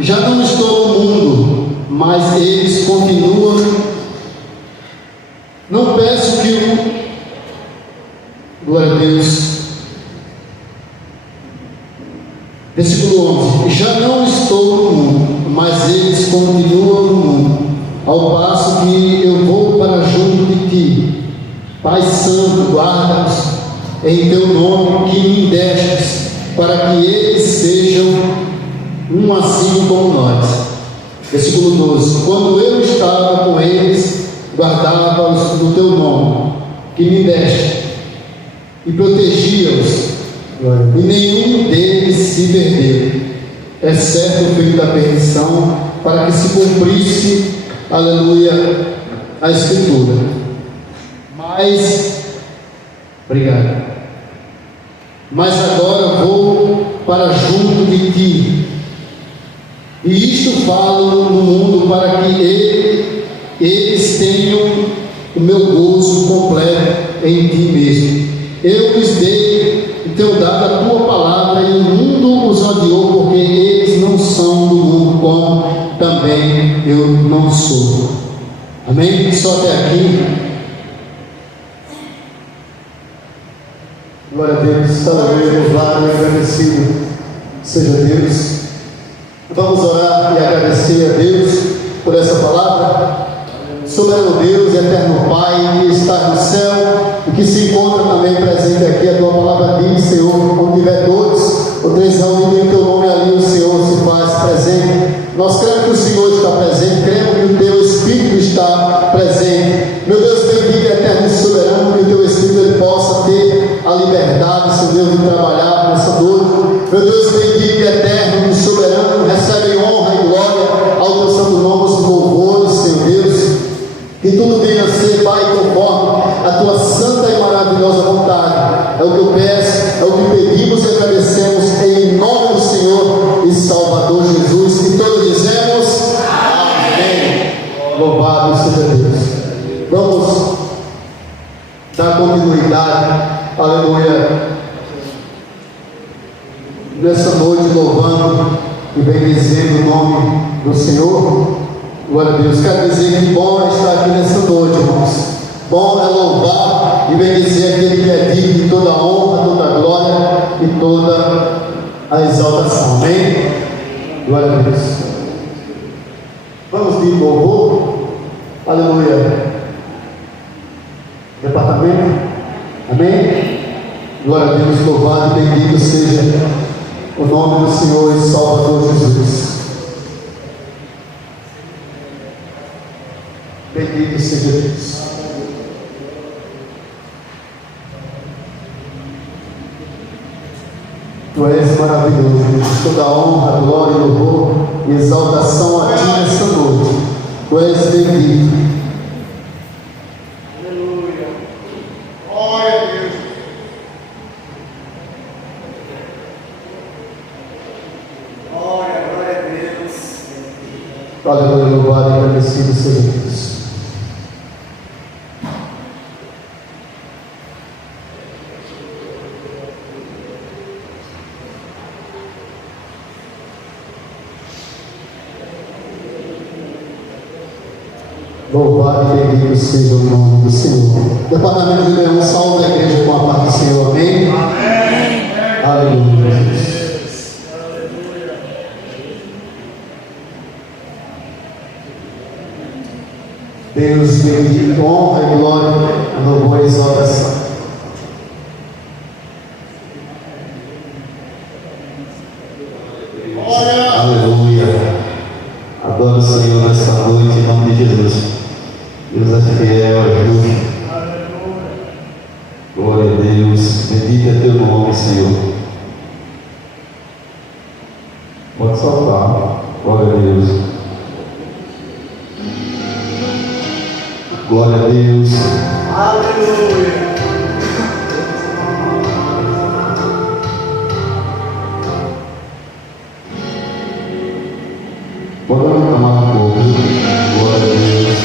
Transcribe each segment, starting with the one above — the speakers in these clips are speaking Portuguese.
já não estou no mundo, mas eles continuam. Não peço que glória a Deus. Versículo 11: já não estou no mundo, mas eles continuam no mundo, ao passo que eu vou para junto de ti. Pai Santo, guarda-nos em teu nome que me destes, para que eles sejam um assim como nós. Versículo 12: quando eu estava com eles, guardava-os no teu nome que me deste, e protegia-os, e nenhum deles se perdeu, exceto o filho da perdição, para que se cumprisse, aleluia, a Escritura. Obrigado. Mas agora vou para junto de ti, e isto falo no mundo, para que eles tenham o meu gozo completo em ti mesmo. Eu lhes tenho dado a tua palavra, e o mundo os odiou, porque eles não são do mundo, como também eu não sou. Amém? Só até aqui. Glória a Deus, aleluia, louvado e agradecido seja Deus. Vamos orar e agradecer a Deus por essa palavra. Soberano Deus e eterno Pai, que está no céu e que se encontra também presente aqui, a tua palavra diz, Senhor, onde tiver dois ou três reunidos em teu nome, ali o Senhor se faz presente. Nós cremos que o Senhor está presente, cremos que o teu Espírito está presente. Meu Deus, bendito, eterno e soberano, que o teu Espírito ele possa ter a liberdade, Senhor Deus, de trabalhar nessa noite. Meu Deus, bendito, eterno e soberano, recebe honra e glória ao teu santo nome, os louvores, Senhor Deus. Que tudo venha a ser, Pai, conforme a tua santa e maravilhosa vontade. É o que eu peço, é o que pedimos e agradecemos em nome do Senhor e Salvador Jesus. E todos dizemos amém. Louvado seja Deus. Vamos dar continuidade, aleluia, nessa noite, louvando e bendizendo o nome do Senhor. Glória a Deus. Quero dizer que bom é estar aqui nessa noite, irmãos. Bom é louvar e bendizer aquele que é digno de toda a honra, toda a glória e toda a exaltação. Amém? Glória a Deus. Vamos de louvor. Aleluia. Departamento. Amém? Glória a Deus. Louvado e bendito seja o nome do Senhor e Salvador Jesus. Bendito seja Deus. Tu és maravilhoso, Deus. Toda a honra, glória, louvor e exaltação a ti nessa noite. Tu és bendito. Aleluia. Glória a Deus. Glória a Deus. Aleluia, louvado e agradecido seja Deus. Louvado e bendito seja o nome do Senhor. Departamento de Leão, salve a igreja com a paz do Senhor. Amém? Amém. Aleluia. Deus bendito, honra e glória, louvor e exaltação. Aleluia. Adoro o Senhor nessa noite, em nome de Jesus. Deus é fiel, é justo. Glória a Deus. Bendito é teu nome, Senhor. Pode soltar. Glória a Deus. Glória a Deus. Aleluia. Vamos tomar um pouco. Glória a Deus.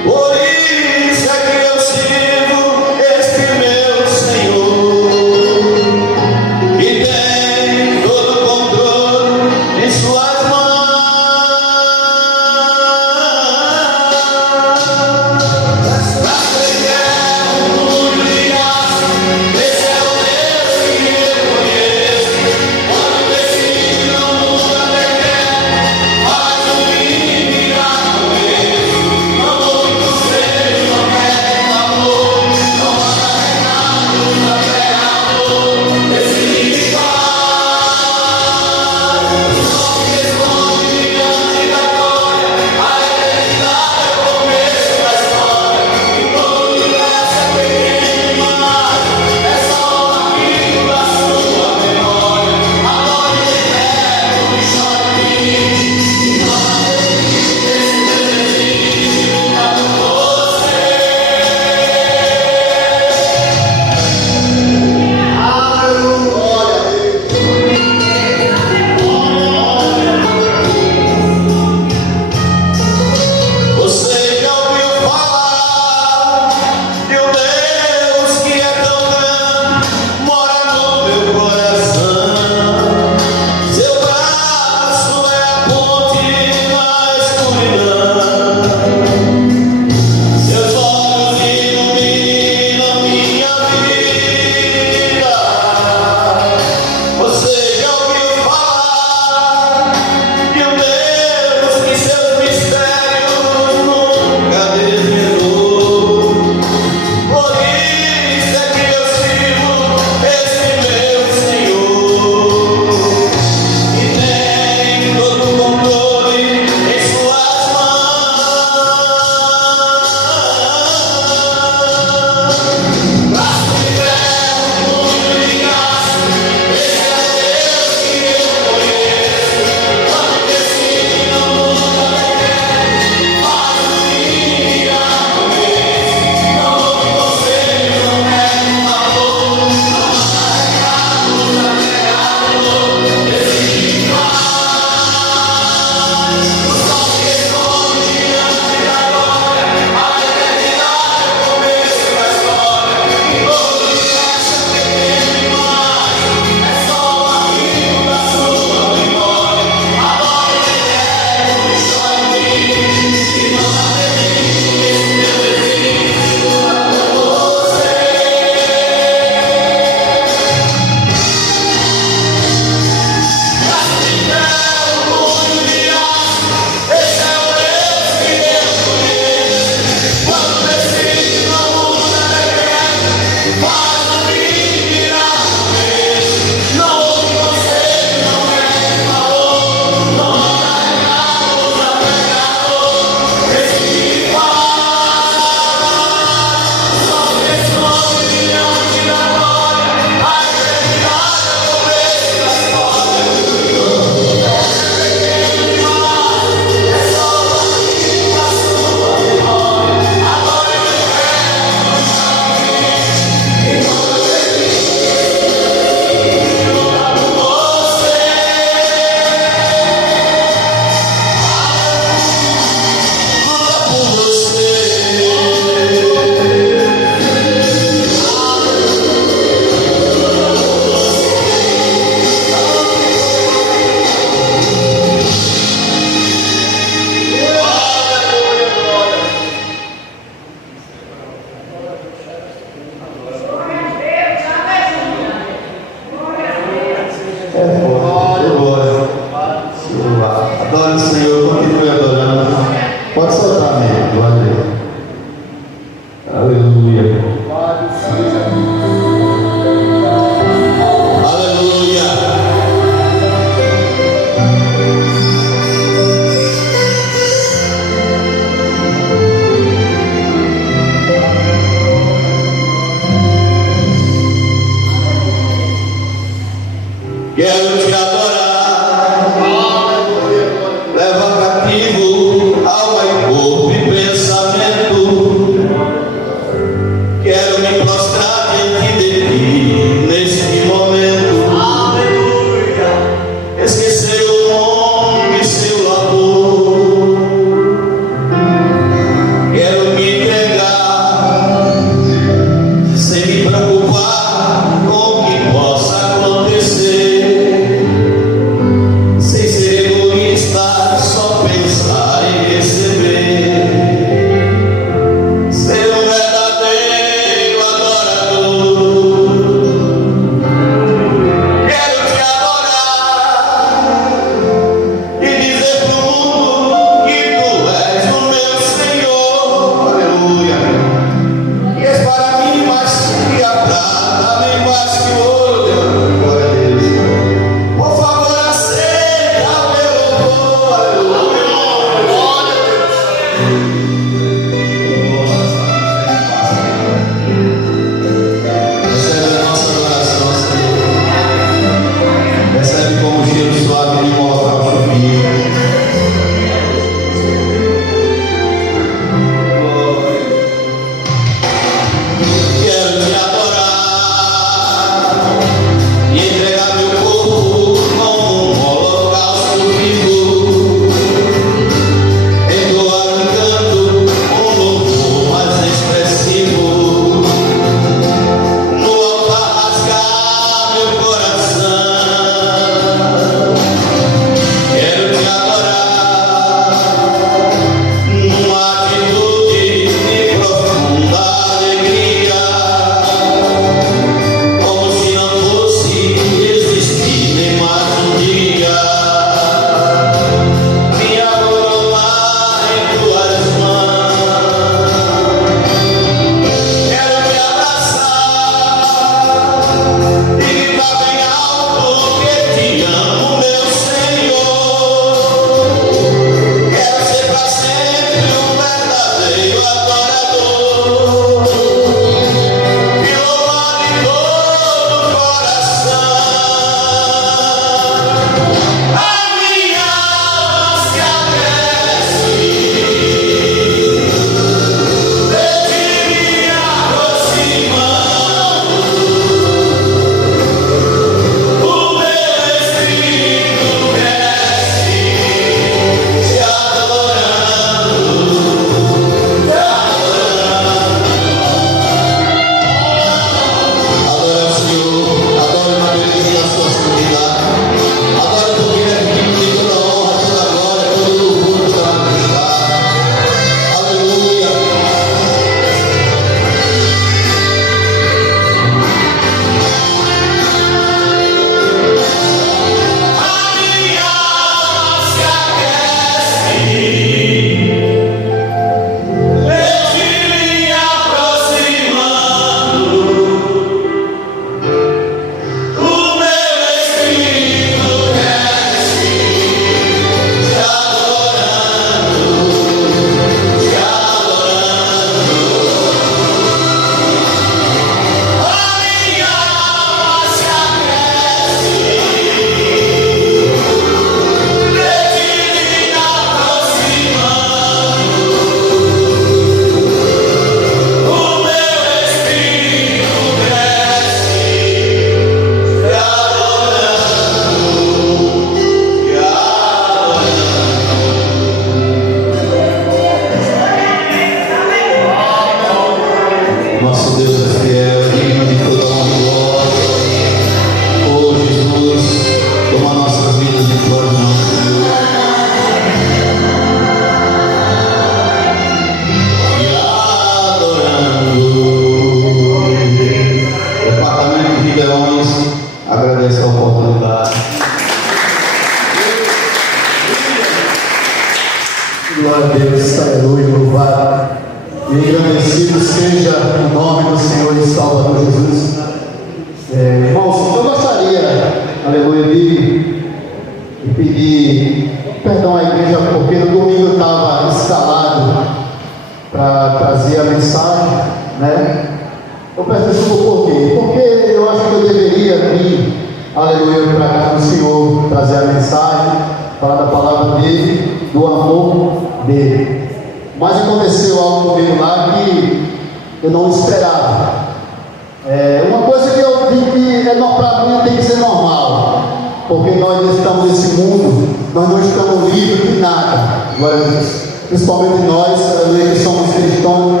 para mim tem que ser normal, porque nós estamos nesse mundo, nós não estamos livres de nada, glória a Deus. Principalmente nós que somos cristãos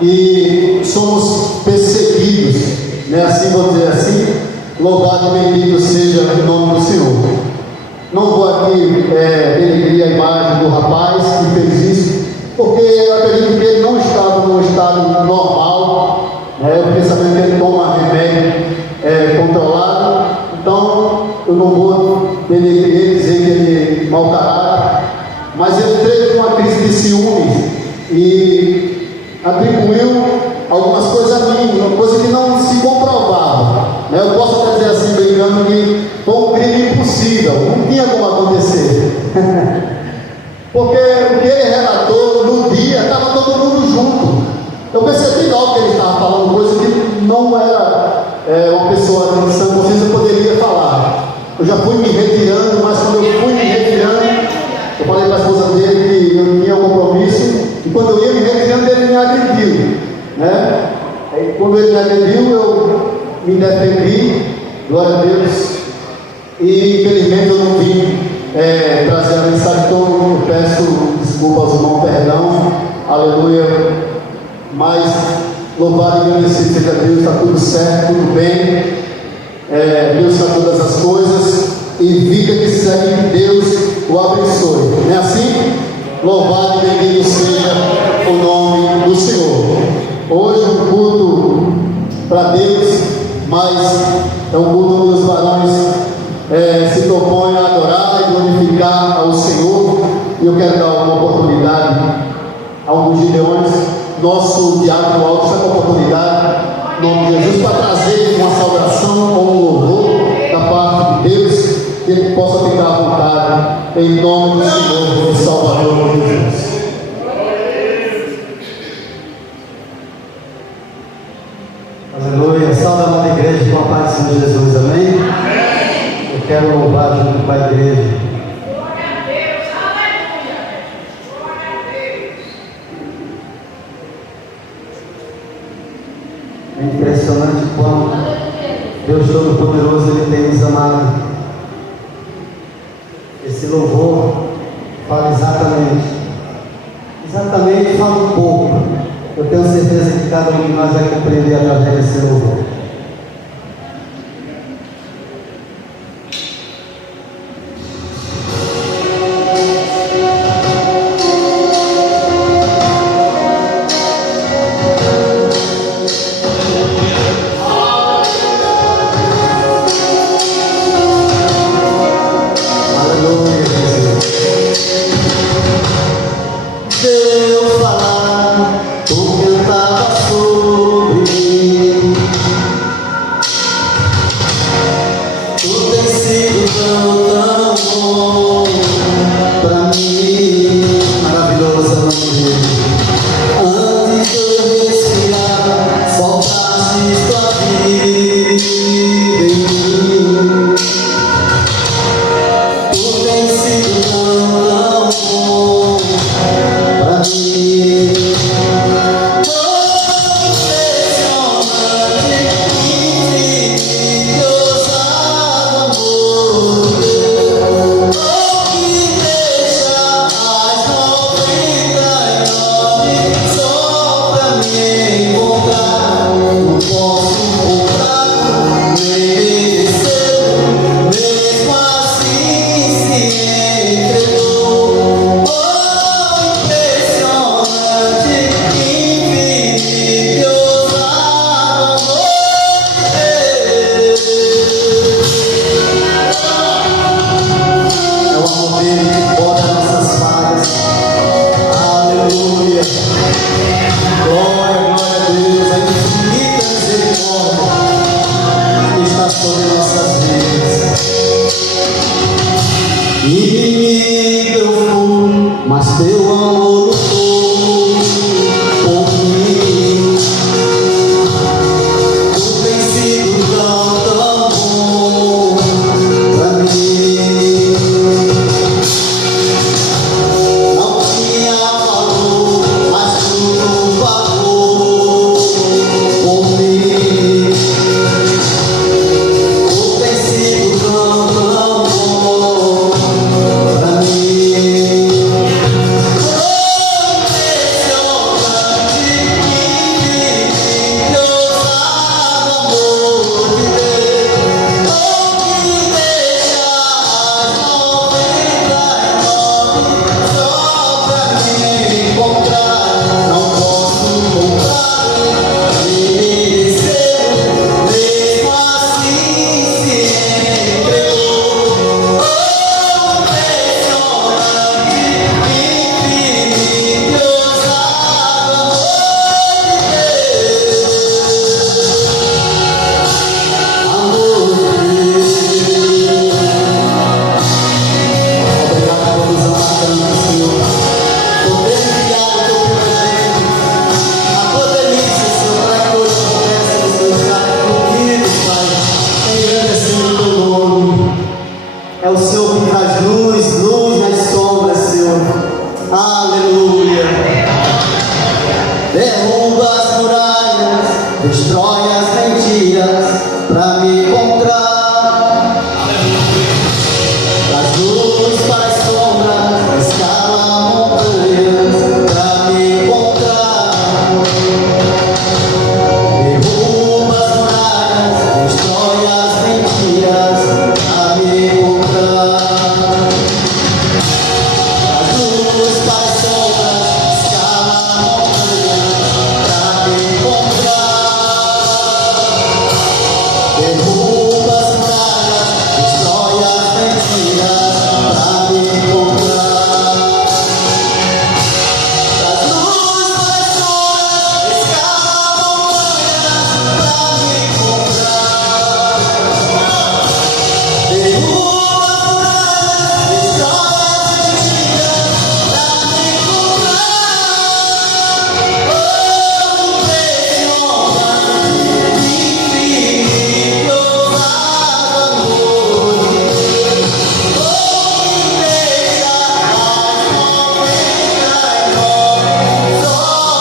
e somos perseguidos, né? Assim vou dizer assim, louvado e bendito seja o nome do Senhor. Não vou aqui denegrir a imagem do rapaz que fez isso, porque eu acredito que ele não estava num estado normal, né? Eu fiquei sabendo que ele toma remédio controlado, então eu não vou denegrir ele, dizer que ele é mau caráter, mas ele teve uma crise de ciúmes e atribuiu algumas coisas a mim, uma coisa que não se comprovava, né? Eu posso até dizer assim, brincando, que foi um crime impossível, não tinha como acontecer. Porque o que ele relatou no dia, estava todo mundo junto. Eu percebi logo que ele estava falando coisa que não era uma pessoa de sã consciência poderia falar. Eu já fui me retirando, mas quando eu fui me retirando, eu falei para a esposa dele que eu não tinha um compromisso, e quando eu ia me retirando, ele me agrediu, né? Aí, quando ele me agrediu, eu me defendi, glória a Deus, e infelizmente eu não vim trazer a mensagem, então eu peço desculpa aos irmãos, perdão, aleluia, mas louvado e agradecido seja Deus, está tudo certo, tudo bem, Deus sabe todas as coisas, e vida que segue, Deus o abençoe, não é assim? Louvado e bendito seja o nome do Senhor. Hoje um culto para Deus, mas é um culto onde os varões se propõem a adorar e glorificar ao Senhor, e eu quero dar uma oportunidade a alguns gideões, nosso diácono Alto está com a oportunidade, em nome de Jesus, para trazer uma saudação ou um louvor da parte de Deus, que ele possa ficar à vontade, em nome do Senhor e Salvador Jesus. Aleluia, salve a amada igreja com a paz do Senhor Jesus, amém? Eu quero louvar junto com a igreja. É impressionante como Deus Todo-Poderoso Ele tem nos amado. Esse louvor fala exatamente fala um pouco. Eu tenho certeza que cada um de nós vai compreender através desse louvor. dias pra me encontrar. Das luzes para as sombras, escala montanhas pra me encontrar. Derruba as muralhas, destrói as mentiras pra me encontrar. Das luzes para as sombras, escala montanhas pra me encontrar. Derruba as muralhas, destrói as mentiras pra me encontrar. Das luzes para as sombras, escala montanhas pra me encontrar. Derruba as muralhas, destrói as mentiras pra me encontrar. Oh, impressionante, infinito, louvado amor de Deus. Oh, igreja, nós convida em nós, só a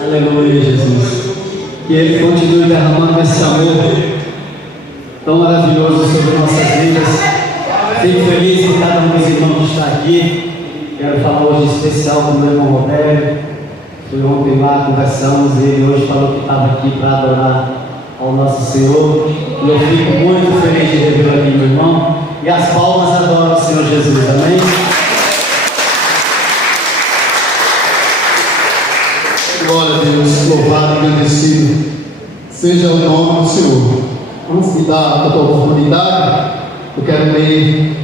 Aleluia, Jesus. Que Ele continue derramando esse amor tão maravilhoso sobre nossas vidas. Fico feliz por cada um dos irmãos que está aqui. Quero falar hoje em especial com o meu irmão Roberto. Fui ontem lá, conversamos e ele hoje falou que estava aqui para adorar ao nosso Senhor. E eu fico muito feliz de revê-lo aqui, meu irmão. E as palmas adoram o Senhor Jesus. Amém? Glória a Deus, louvado e agradecido seja o nome do Senhor. Antes de dar outra oportunidade, eu quero ler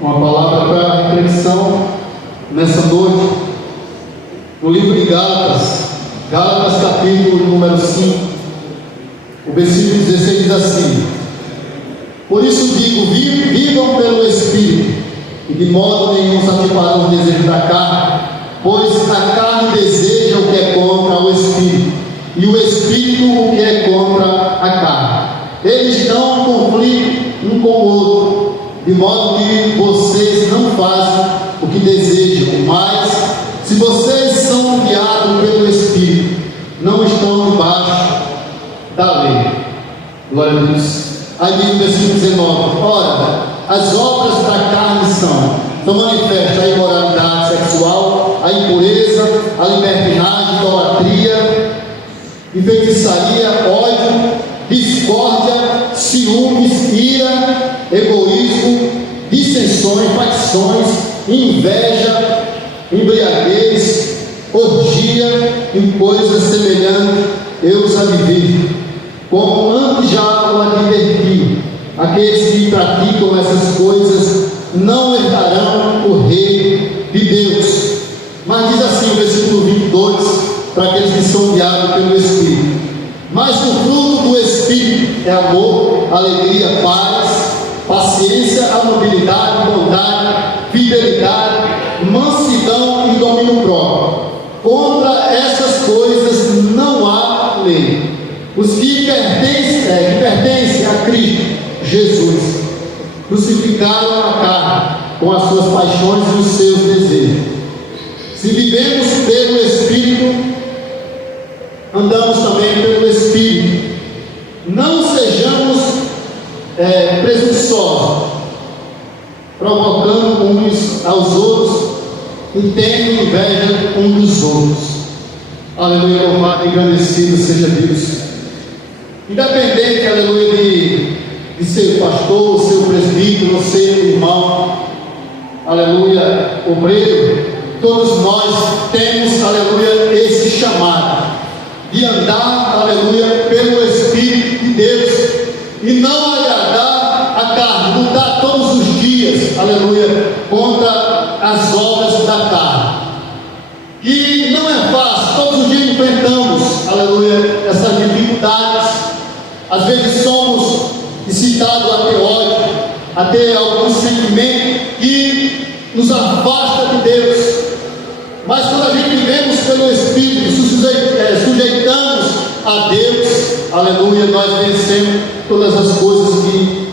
uma palavra para reflexão nessa noite, no livro de Gálatas, capítulo número 5, o versículo 16 diz assim: por isso digo, vivam pelo Espírito, e de modo nenhum satisfarão os desejos da carne, pois a carne deseja o que é contra o Espírito, e o Espírito o que é contra a carne. Eles dão um conflito um com o outro, de modo que vocês não fazem o que desejam, mas se vocês são guiados pelo Espírito, não estão debaixo da lei. Glória a Deus. Aí diz no versículo 19: ora, as obras da carne são manifestas a imoralidade sexual, a impureza, a libertinagem, a idolatria, feitiçaria, ódio, discórdia, ciúmes, ira, egoísmo, dissensões, facções, inveja, embriaguez, orgia e coisas semelhantes. Eu os advirto, como antes já o adverti, aqueles que praticam essas coisas não herdarão o reino de Deus. Mas diz assim o versículo 22, para aqueles que são guiados pelo Espírito: mas o fruto do Espírito é amor, alegria, paz, paciência, amabilidade, bondade, fidelidade, mansidão e domínio próprio. Contra essas coisas não há lei. Os que pertencem a Cristo Jesus crucificaram a carne com as suas paixões e os seus desejos. Se vivemos pelo Espírito, andamos também pelo Espírito. Não sejamos presunçosos, provocando uns aos outros e tendo inveja um dos outros. Aleluia, louvado e engrandecido seja Deus. Independente, aleluia, de ser pastor, ser presbítero, ser irmão, aleluia, obreiro, todos nós temos, aleluia, esse chamado. de andar, aleluia, pelo Espírito de Deus e não agradar a carne, lutar todos os dias, aleluia, contra as obras da carne. E não é fácil, todos os dias enfrentamos, aleluia, essas dificuldades. Às vezes somos incitados a ter ódio, a ter algum sentimento que nos afasta de Deus. Mas quando a gente vivemos pelo Espírito, sujeitamos a Deus, aleluia, nós vencemos todas as coisas que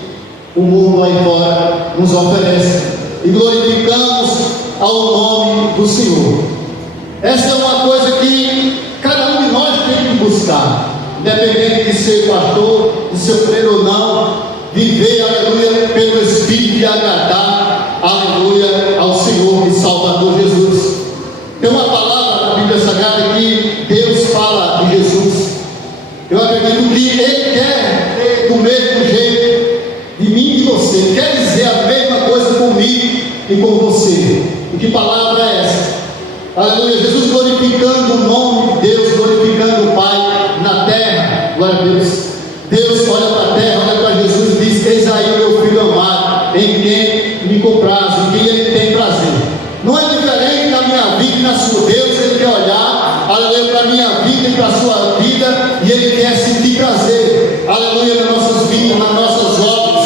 o mundo aí fora nos oferece e glorificamos ao nome do Senhor. Essa é uma coisa que cada um de nós tem que buscar, independente de ser pastor, de ser freiro ou não, viver, aleluia, pelo Espírito e agradar, aleluia, ao Senhor e Salvador Jesus. Tem uma palavra na Bíblia Sagrada que Deus fala de Jesus. Eu acredito que Ele quer do mesmo jeito de mim e de você. Ele quer dizer a mesma coisa comigo e com você. E que palavra é essa? Aleluia, Jesus glorificando o nome de Deus, glorificando o Pai na terra. Glória a Deus. Deus olha para a terra, olha para Jesus e diz: eis aí meu filho amado, em quem me comprazo, em quem Ele tem prazer. Não é diferente da minha vida e na sua. Deus, Ele quer olhar, aleluia, para a minha vida e para a sua vida, e Ele quer sentir prazer, aleluia, nas nossas vidas, nas nossas obras,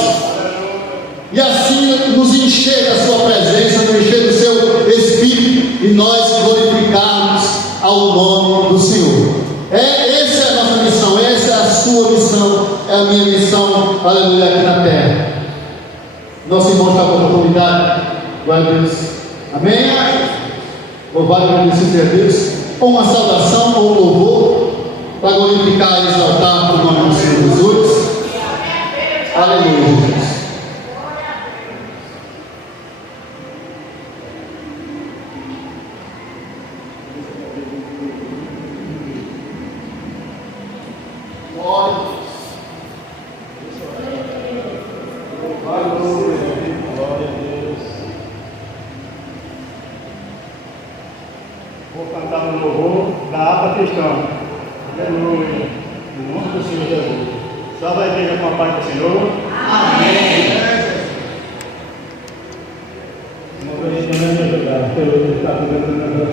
e assim nos encher da sua presença, nos encher do seu Espírito, e nós glorificarmos ao nome do Senhor. Essa é a nossa missão, essa é a sua missão, é a minha missão, aleluia, aqui na terra. Nosso irmão está com a oportunidade, glória a Deus, amém? Louvado e agradecido a Deus, com uma saudação ou louvor, para glorificar e exaltar o nome do Senhor Jesus, aleluia, Jesus. Vou cantar um louvor da Aba Cristã. Aleluia. No nome do Senhor Jesus. Salve a igreja com a paz do Senhor. Amém. Uma vez que não me ajudar, pelo está cantando.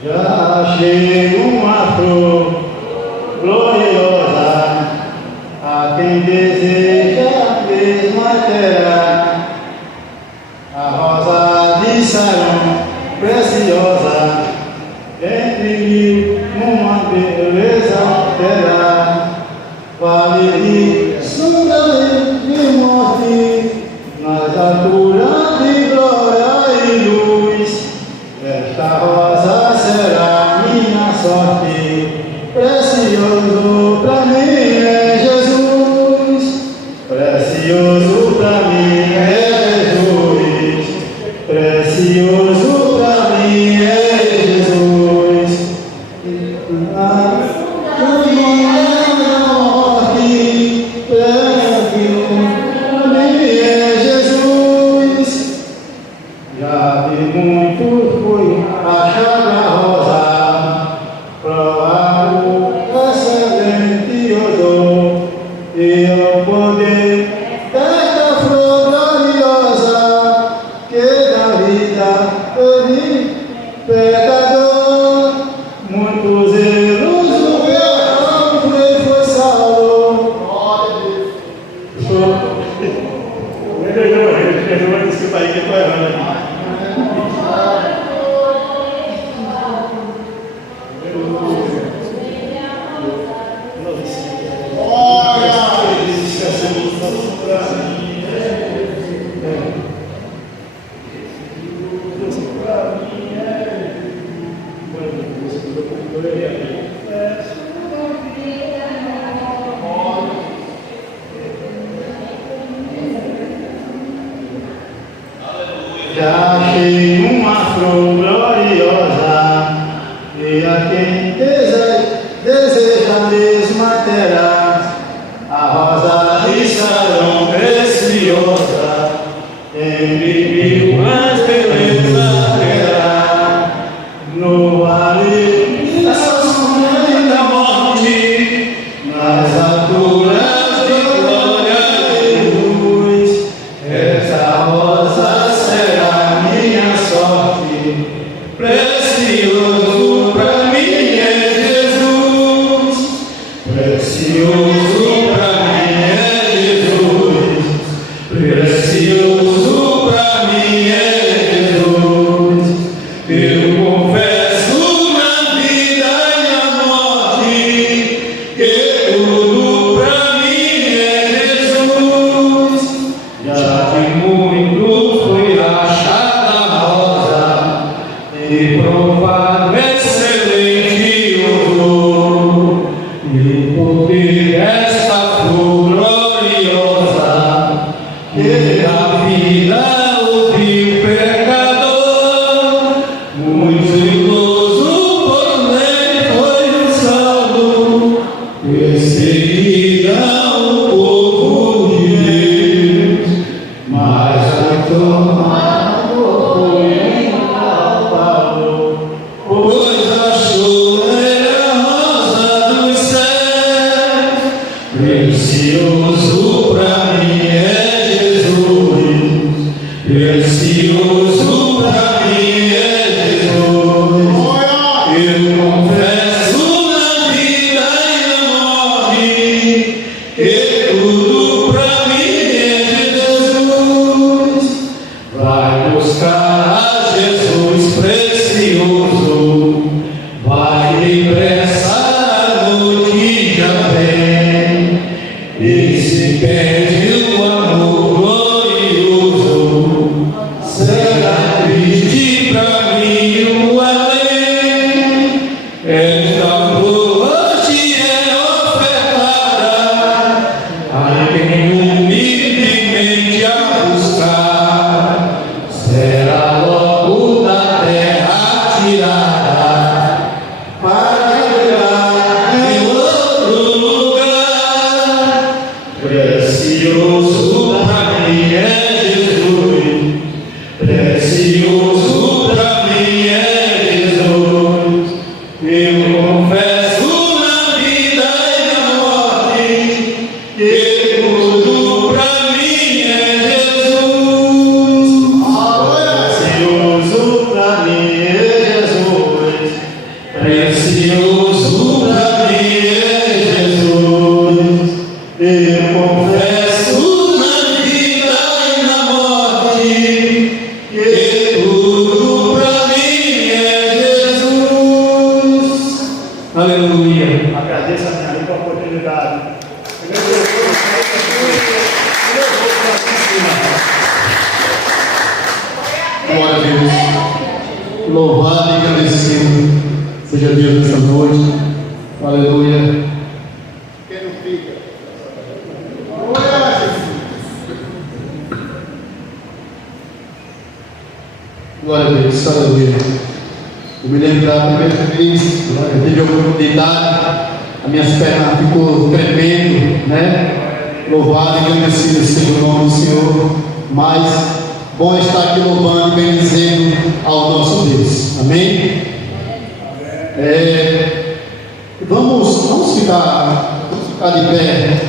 Já achei uma flor gloriosa, a quem deseja a mesma terá. A rosa de Sarão, preciosa, entre mil uma beleza terá. Vale de sombra de morte, nas alturas de glória e luz. Esta rosa será minha sorte, precioso para mim é Jesus, precioso para mim é Jesus, precioso para mim é Jesus. Na minha morte, precioso para mim é Jesus. Já vi muito fui achar a rosa, provar o excelente odor, e eu poder desta flor gloriosa, que da vida eu vi pecador, muito zeloso foi salvo. Me perdoa, desculpa aí que eu estou errando aqui. Já achei uma flor gloriosa, e a nas alturas de glória e luz. Essa rosa será minha sorte, precioso pra mim é Jesus, precioso pra mim é Jesus, precioso pra mim é Jesus. Eu confesso na vida e na morte que tudo pra mim é Jesus. Já que muito fui achada a rosa e provado excelente odor, e porque esta flor gloriosa que da vida ouviu pecador, muito zeloso por nele foi o salvo, perseguida o povo de Deus, mas a tomada foi Paulo, pois achou nele a rosa dos céus. Precioso pra mim é Jesus, precioso pra mim é Jesus. Eu confesso na vida e na morte que tudo pra mim é Jesus. Vai buscar a Jesus precioso, vai depressa a noite já vem, e se pede o amor glorioso, será triste pra mim o além. Esta flor hoje é ofertada a quem humildemente a buscar, será logo da terra tirada para morar em outro lugar. Precioso pra mim é Jesus, precioso pra mim é Jesus. Eu confesso na vida e na morte que tudo pra mim é Jesus. Precioso pra mim é Jesus, Precioso pra mim é Jesus. Eu confesso na vida e na morte que tudo pra mim é Jesus. Aleluia. agradeço a minha amiga pela oportunidade. Glória a Deus. Louvado e agradecido seja Deus nessa noite. Aleluia. Quem não fica? Glória a Deus. Aleluia. Eu me lembro da primeira vez que eu tive a oportunidade, as minhas pernas ficou tremendo, né? Louvado e agradecido seja o nome do Senhor. Mas bom é estar aqui louvando e bendizendo ao nosso Deus. Amém? Vamos ficar de pé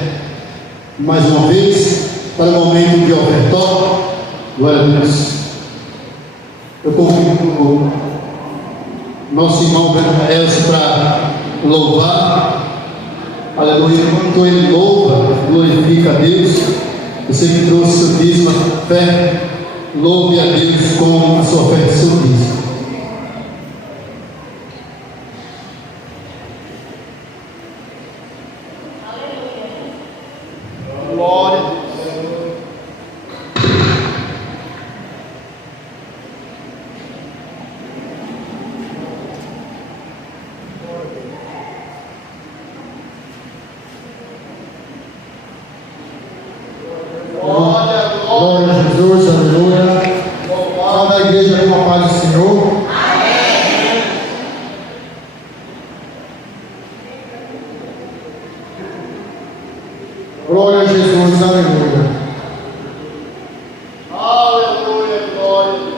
mais uma vez para o momento de ofertório. Glória a Deus. Eu convido o nosso irmão Elcio para louvar. Aleluia. Enquanto ele louva, glorifica a Deus. Você que trouxe seu dízimo, fé, louve a Deus com a sua oferta e seu dízimo. Glória a Deus. Glória a Jesus, aleluia. Salve a igreja com a paz do Senhor. Glória a Jesus, aleluia. Aleluia, glória a Deus.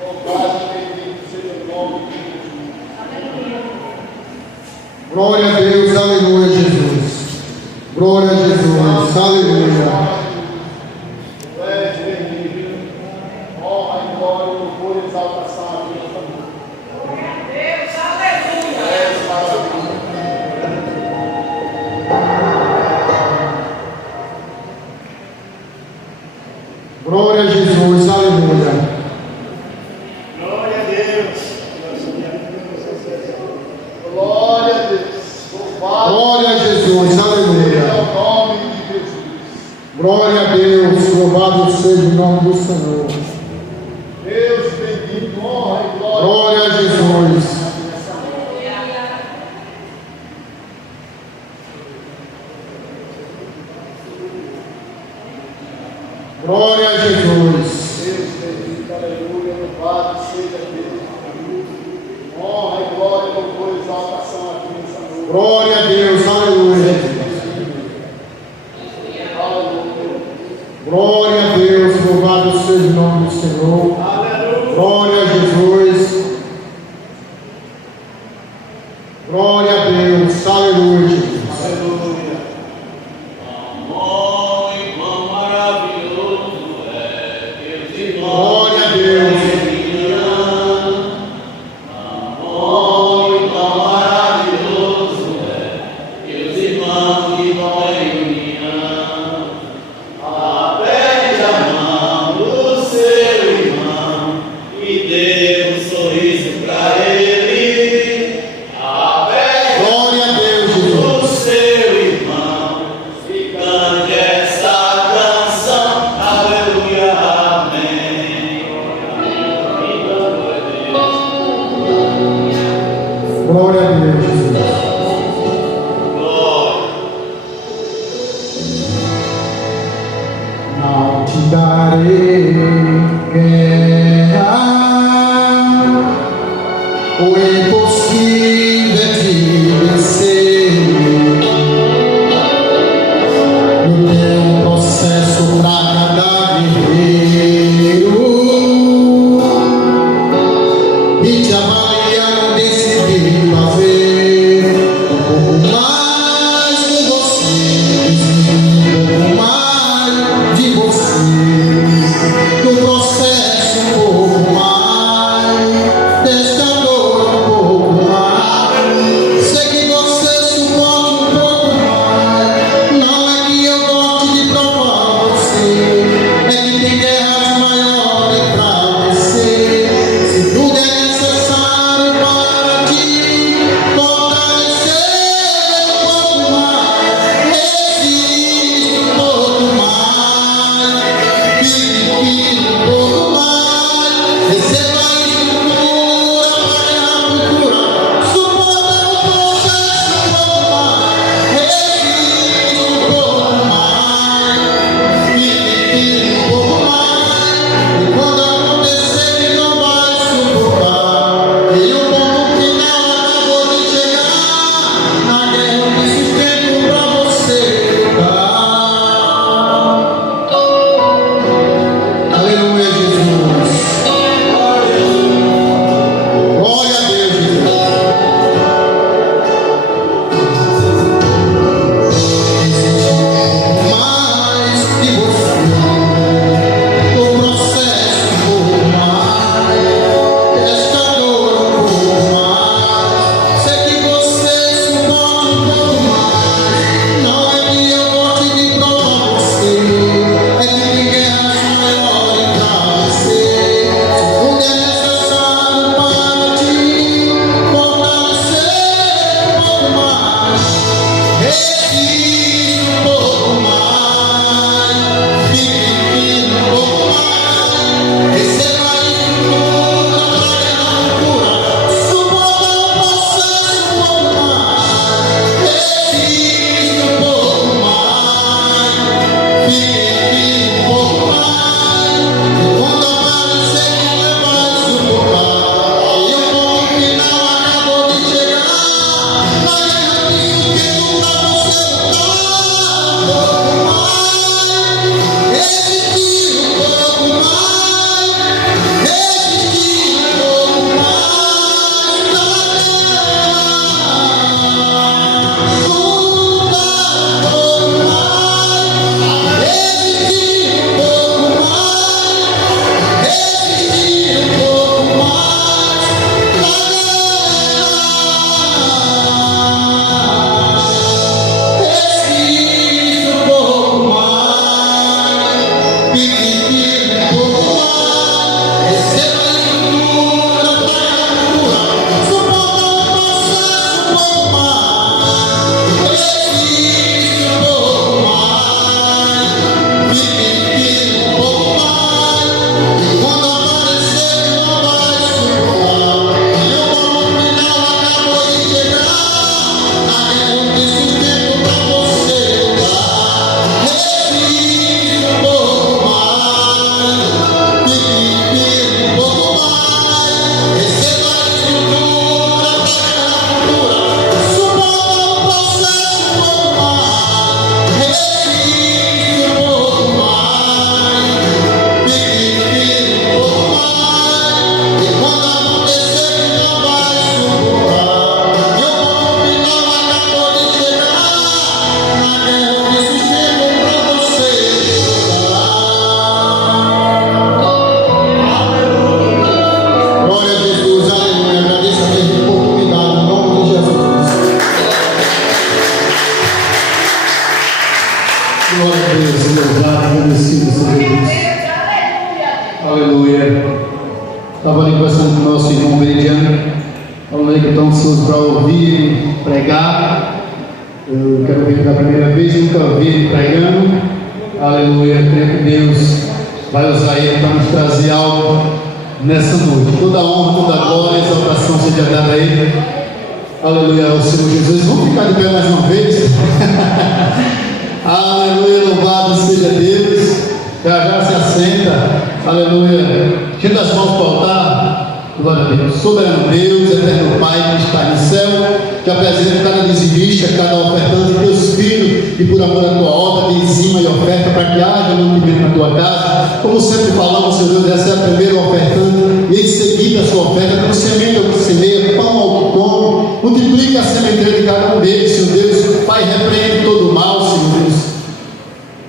Louvado e bendito seja o nome de Jesus. Glória a Deus, aleluia, Jesus. Aleluia. Glória a Deus. Glória a Deus. Glória a Jesus. Aleluia. Glória a Deus. Louvado seja o nome do Senhor. Deus bendito, honra e glória. Glória a Jesus. Glória a Jesus. Deus bendito, aleluia, louvado seja Deus. Honra e glória, louvor e exaltação a Deus, Senhor. Glória a Deus, aleluia. Glória a Deus, louvado seja o nome do Senhor. Aleluia. Glória a Jesus. Glória a Deus, aleluia, Jesus. Aleluia. Glória a Deus. Glória a Deus, Jesus. Não te darei guerra, o impossível é te vencer. No teu processo pra cada guerreiro e te avaliaram decidir fazer um pouco mais com você, um pouco mais de você. Glória a Deus, louvado, agradecido seja Deus. Aleluia. Estava ali conversando com o nosso irmão Meridiano, falando aí que estão ansiosos para ouvir pregar. Eu quero ver pela primeira vez, nunca ouvi ele pregando. Aleluia. Creio que Deus vai usar ele para nos trazer algo nessa noite. Toda honra, toda glória, exaltação seja dada a ele. Aleluia ao Senhor Jesus. Vamos ficar de pé mais uma vez. Aleluia, louvado seja Deus. Já se assenta. Aleluia. Tira as mãos para o altar. Glória a Deus. Soberano Deus, eterno Pai que está no céu, que apresenta cada dizimista, cada ofertante, teu Espírito, e por amor da tua obra, dizima e oferta, para que haja mantimento na tua casa. Como sempre falamos, Senhor Deus, recebe primeiro o ofertante, e em seguida a sua oferta, como semente ao que semeia, pão ao que come, multiplica a sementeira de cada um deles, Senhor Deus. Pai, repreende todo o mal, Senhor Deus.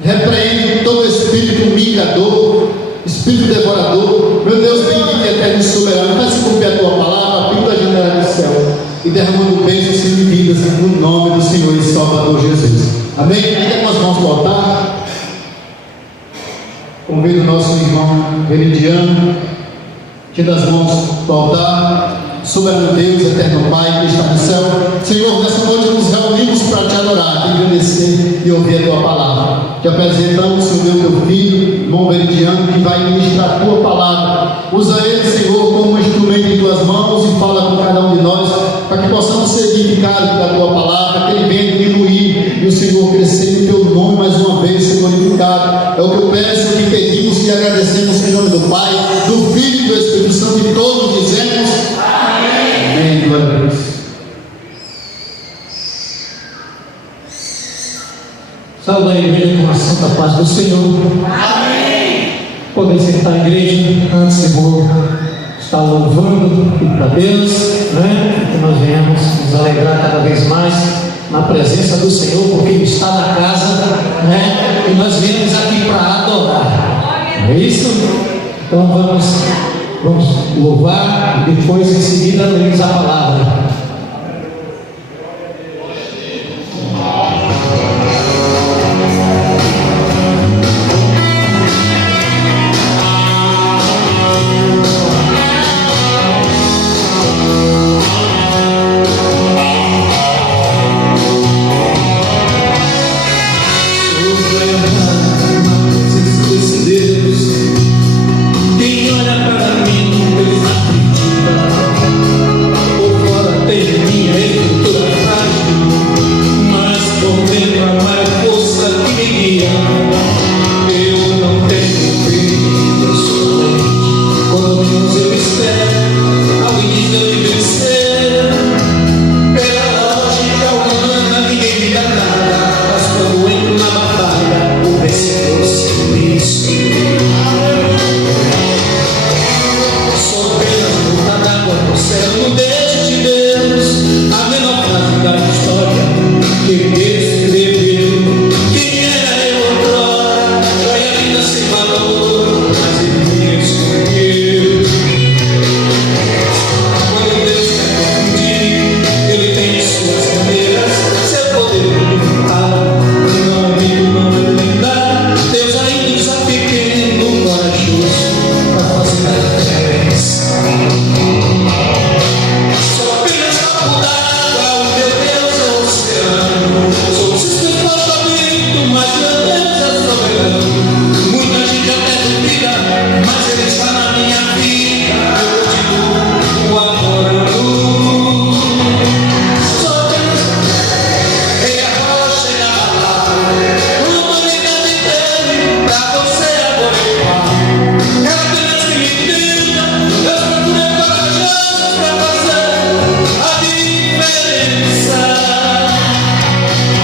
Repreende todo espírito migrador, espírito devorador. Meu Deus, bendito e eterno e soberano, faz cumprir a tua palavra, abrindo a janela do céu e derramando bênçãos sem medidas no nome do Senhor e Salvador Jesus. Amém? Fica com as mãos para o altar. Convido o nosso irmão Veridiano, tira as mãos para o altar. Soberano Deus, eterno Pai que está no céu, Senhor, nessa noite nos reunimos para te adorar, te agradecer e ouvir a tua palavra. Te apresentamos, Senhor, teu filho, irmão Veridiano, que vai ministrar a tua palavra. Usa ele, Senhor, como um instrumento em tuas mãos e fala com cada um de nós, para que possamos ser edificados pela tua palavra, que ele venha diminuir e o Senhor crescer em teu nome mais uma vez, ser glorificado. É o que eu peço, o que pedimos e agradecemos em nome do Pai, do Filho e do Espírito Santo, e todos dizemos amém. Glória a Deus. Salve a igreja com a santa paz do Senhor. Amém. Podem sentar a igreja. Antes eu vou estar louvando para Deus, né? Que nós venhamos nos alegrar cada vez mais na presença do Senhor, porque Ele está na casa, né? E nós viemos aqui para adorar. É isso? Então vamos louvar e depois em seguida lemos a palavra.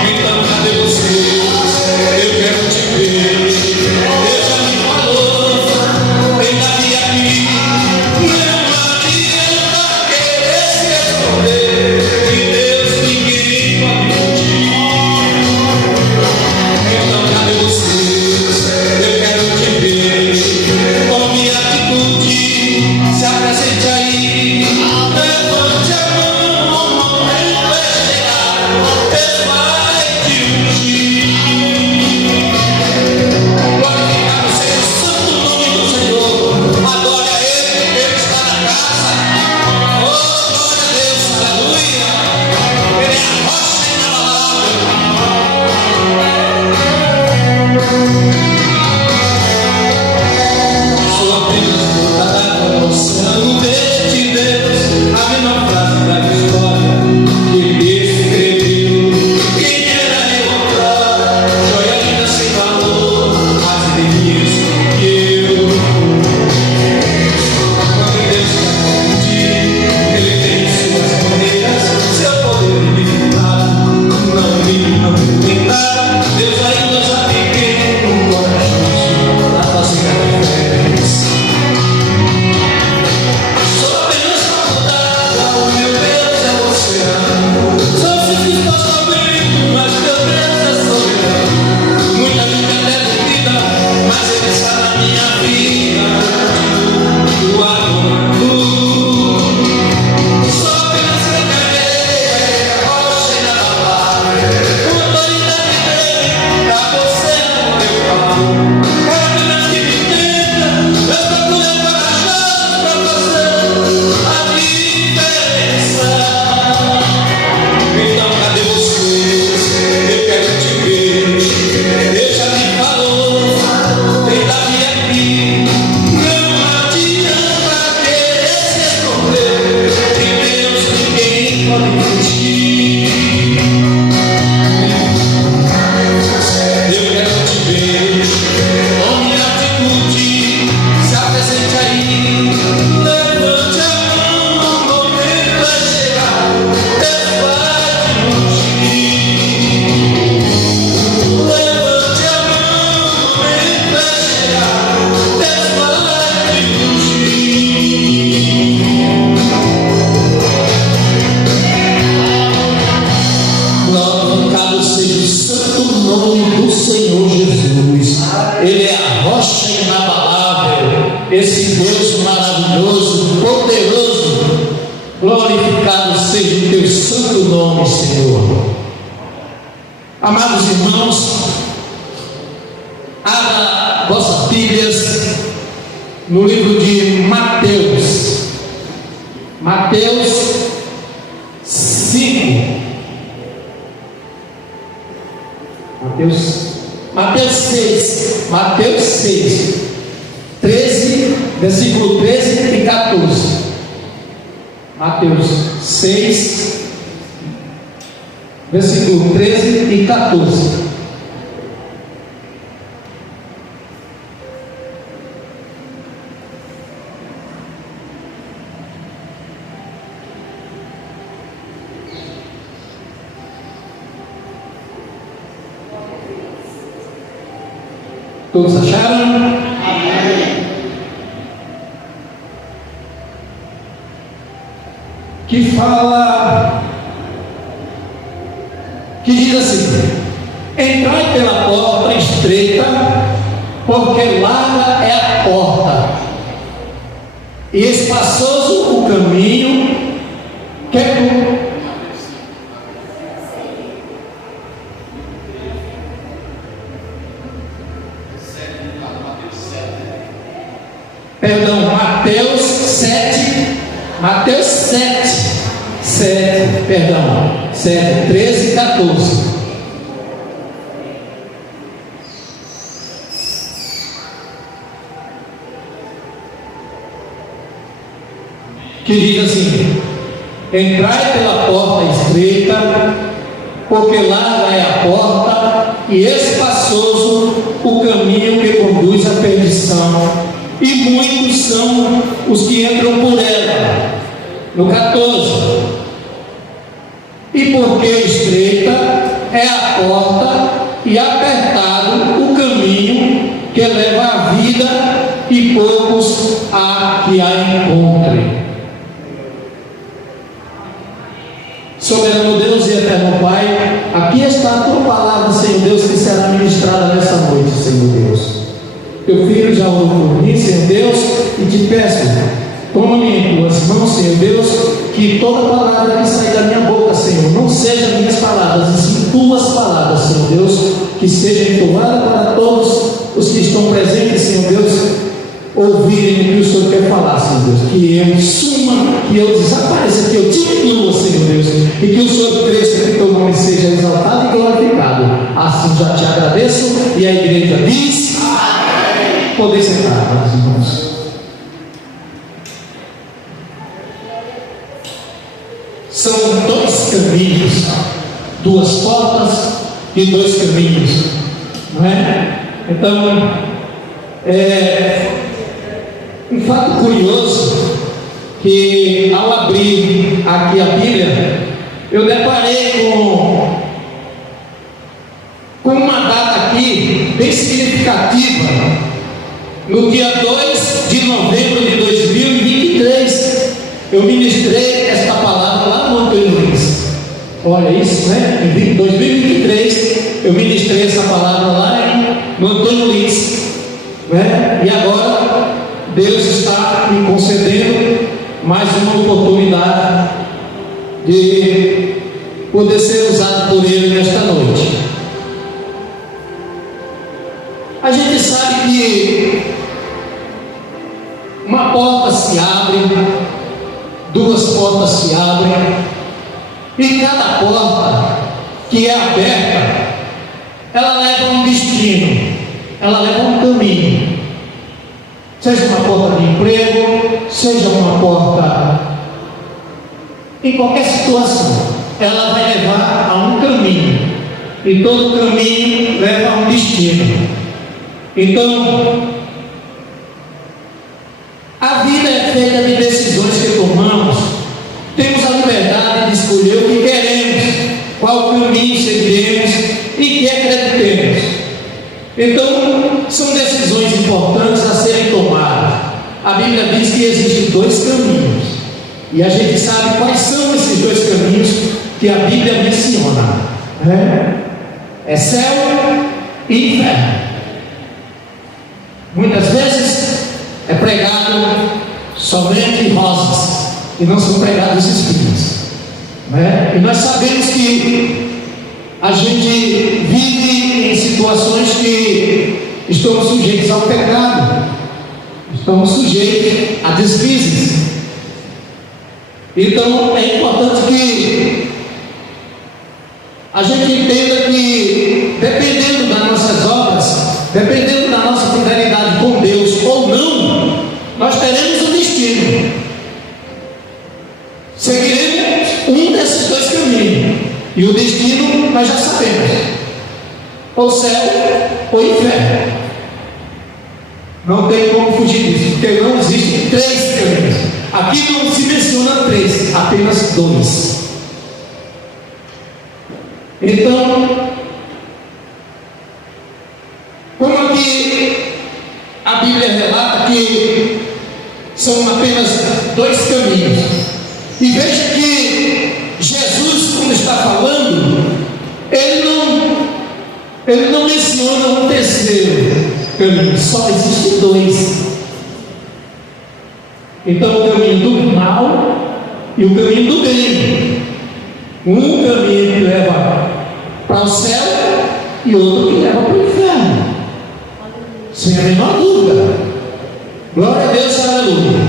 Então nome do Senhor Jesus. Ele é a rocha inabalável, esse Deus maravilhoso, poderoso. Glorificado seja o teu santo nome, Senhor. Amados irmãos, abra vossas Bíblias no livro de Mateus, Mateus 5, Mateus 6, 13, versículo 13 e 14. Mateus 6, versículo 13 e 14. Todos acharam? Amém. Que fala, que diz assim: entrai pela porta estreita, porque larga é a porta, e espaçoso o caminho que é Mateus 7, 13 e 14. Que diz assim: entrai pela porta estreita, porque larga é a porta, e espaçoso o caminho que conduz à perdição, e muitos são os que entram por ela. No 14: e porque estreita é a porta e apertado o caminho que leva à vida, e poucos há que a encontrem. Soberano Deus e eterno Pai, aqui está a tua palavra, Senhor Deus, que será ministrada nessa noite, Senhor Deus. Teu filho já orou por mim, Senhor Deus, e te peço, toma-me em tuas mãos, Senhor Deus, que toda palavra que sair da minha boca, Senhor, não seja minhas palavras, e sim tuas palavras, Senhor Deus, que seja entoada para todos os que estão presentes, Senhor Deus, ouvirem o que o Senhor quer falar, Senhor Deus, que eu suma, que eu desapareça, que eu diminua, Senhor Deus, e que o Senhor cresça, que teu nome seja exaltado e glorificado. Assim já te agradeço, e a igreja diz: amém. Podem sentar, meus irmãos. São dois caminhos, duas portas e dois caminhos, não é? Então, um fato curioso, que ao abrir aqui a Bíblia, eu deparei com uma data aqui bem significativa. No dia 2 de novembro de 2023, eu ministrei esta palavra lá no Antônio Luiz. Olha isso, né? Em 2023, eu ministrei essa palavra lá no Antônio Luiz, né? E agora Deus está me concedendo mais uma oportunidade de poder ser usado por Ele nesta noite. A gente sabe que uma porta se abre, duas portas se abrem, e cada porta que é aberta, ela leva a um destino, ela leva a um caminho. Seja uma porta de emprego, seja uma porta, em qualquer situação, ela vai levar a um caminho, e todo caminho leva a um destino. Então, a vida é feita de decisões que tomamos. Temos a liberdade de escolher o que queremos, qual caminho seguiremos e que acreditemos. Então, são decisões importantes a serem tomadas. A Bíblia diz que existem dois caminhos, e a gente sabe quais são esses dois caminhos que a Bíblia menciona: é céu e inferno. Muitas vezes é pregado somente rosas e não são pregados espinhos, né? E nós sabemos que a gente vive em situações que estamos sujeitos ao pecado, estamos sujeitos a deslizes. Então é importante que a gente entenda que, dependendo das nossas obras, dependendo da nossa fidelidade com Deus ou não, nós teremos um destino. Seguiremos um desses dois caminhos, e o destino nós já sabemos: ou céu ou inferno. Não tem como fugir disso, porque não existem três caminhos. Aqui não se menciona três, apenas dois. Então, como aqui a Bíblia relata que são apenas dois caminhos, e veja que Jesus, quando está falando, ele não menciona um terceiro caminho, só existem dois. Então, o caminho do mal e o caminho do bem. Um caminho que leva para o céu e outro que leva para o inferno, sem a menor dúvida. Glória a Deus, aleluia.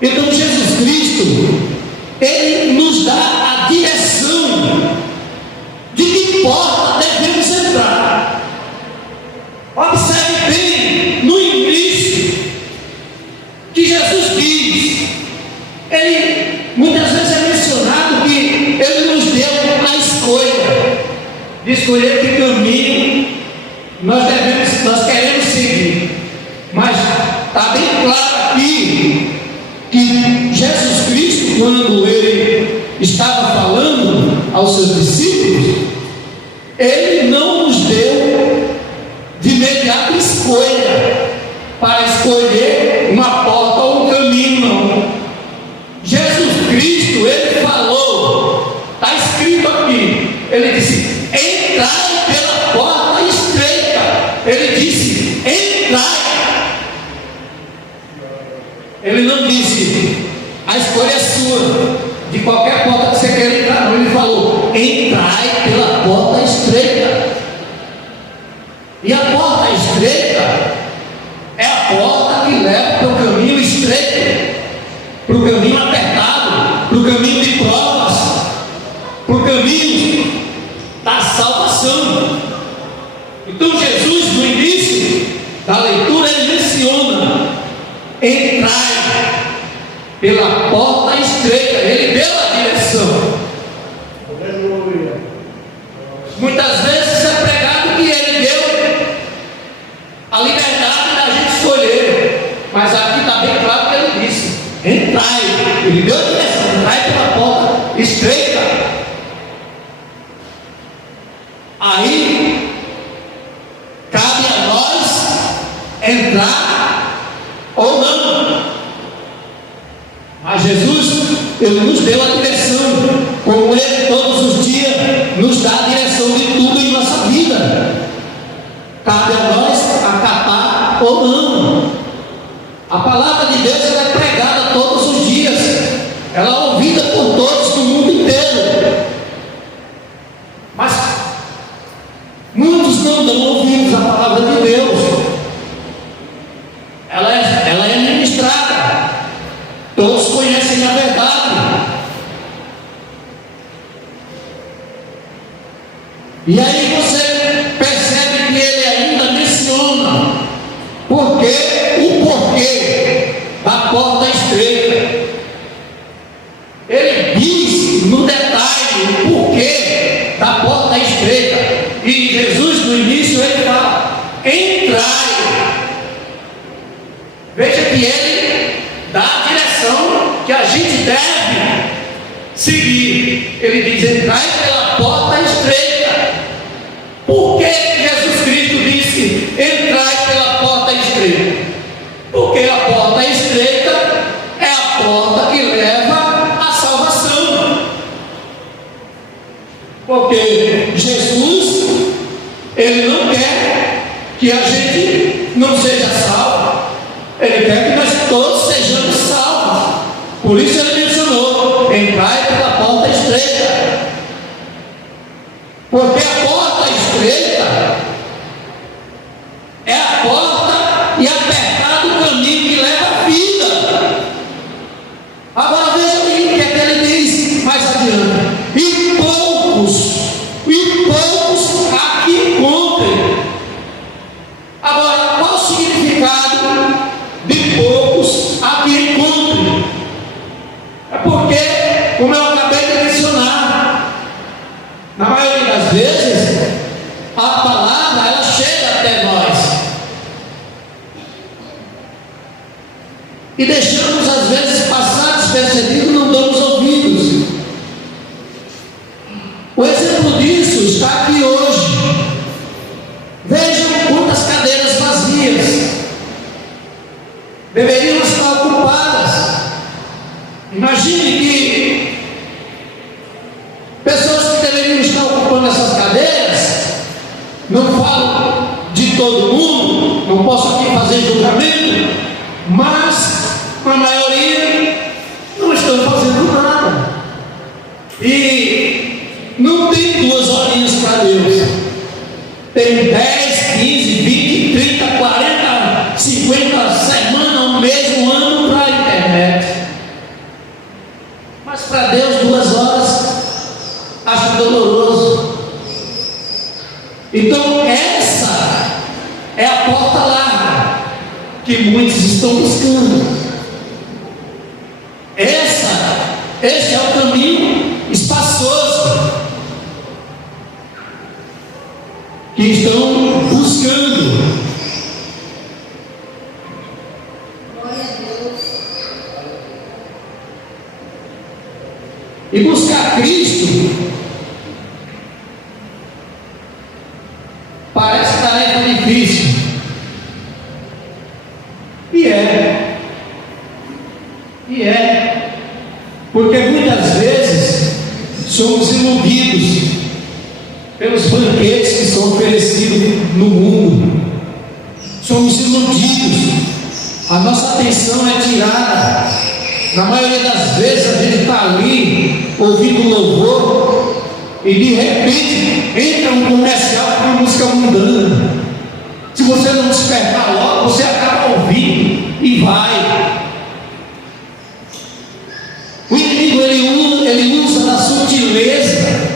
Então Jesus Cristo, Ele nos dá a direção de que porta devemos entrar. Observe bem no início que Jesus diz, Ele muitas vezes é mencionado que Ele nos deu a escolha de escolher que caminho nós queremos seguir. Mas está bem claro aqui que Jesus Cristo, quando Ele estava falando aos seus discípulos, Ele não nos deu de imediato escolha para escolher uma porta ou um caminho, não. Jesus Cristo, Ele falou, está escrito aqui, Ele disse: entrai pela porta estreita. Ele disse: entrai. Ele não disse: a escolha é sua, de qualquer porta que você quer entrar, não. Ele falou: entrai pela porta estreita. E a porta estreita é a porta que leva para o caminho estreito, para o caminho apertado, para o caminho de provas, para o caminho da salvação. Então Jesus, no início da leitura, ele menciona: entrai pela porta estreita. Ele deu a direção. Muitas vezes é pregado que Ele deu a liberdade da gente escolher, mas aqui está bem claro que Ele disse: entrai. Ele deu a direção: entrai pela porta estreita. Aí cabe a nós entrar ou não. Mas Jesus, Ele nos deu a direção, como Ele todos os dias nos dá a direção de tudo em nossa vida. Cabe a nós acatar ou não. A palavra de Deus, ela é pregada todos os dias, ela é ouvida por todos no mundo inteiro, mas muitos não dão ouvidos à palavra de Deus. Ela é ministrada, todos conhecem a verdade, e aí você percebe que ele ainda menciona o porquê da porta estreita. Ele diz no detalhe o porquê da porta estreita. E Jesus, no início, ele fala: entrai. Veja que ele dá a direção que a gente deve seguir. Ele diz: entrai pela porta estreita. Por que Jesus Cristo disse: entrai pela porta estreita? Porque a porta estreita é a porta que leva à salvação. Porque Jesus, Ele não que a gente não seja salvo. Ele quer que nós todos sejamos salvos. Por isso ele mencionou: entrai pela porta estreita. Porque a porta estreita é a porta e apertado o caminho que leva à vida. Agora veja aí o que é que ele diz mais adiante: e poucos há que encontrem. Agora, qual o significado de poucos há que encontrem? É porque, como eu acabei de mencionar, na maioria das vezes a palavra ela chega até nós e deixamos às vezes passar despercebido, não damos ouvidos. O exemplo disso está aqui hoje. Vejam quantas cadeiras vazias deveriam estar ocupadas. Imagine que pessoas que deveriam estar ocupando essas cadeiras, não falo de todo mundo, não posso aqui fazer julgamento, mas a maioria não estão fazendo nada. E não tem 2 horinhas para Deus. Tem 10, 15, 20, 30, 40, 50 semanas, um mês, um ano para a internet. Mas para Deus 2 horas acho doloroso. Então essa é a porta larga que muitos estão buscando. Esse é o caminho espaçoso que estão buscando. E buscar Cristo parece tarefa difícil. E é. Porque muitas vezes somos iludidos pelos banquetes que são oferecidos no mundo. Somos iludidos. A nossa atenção é tirada. Na maioria das vezes a gente está ali ouvindo louvor e de repente entra um comercial com uma música mundana. Se você não despertar logo, você acaba ouvindo e vai. O inimigo ele usa da sutileza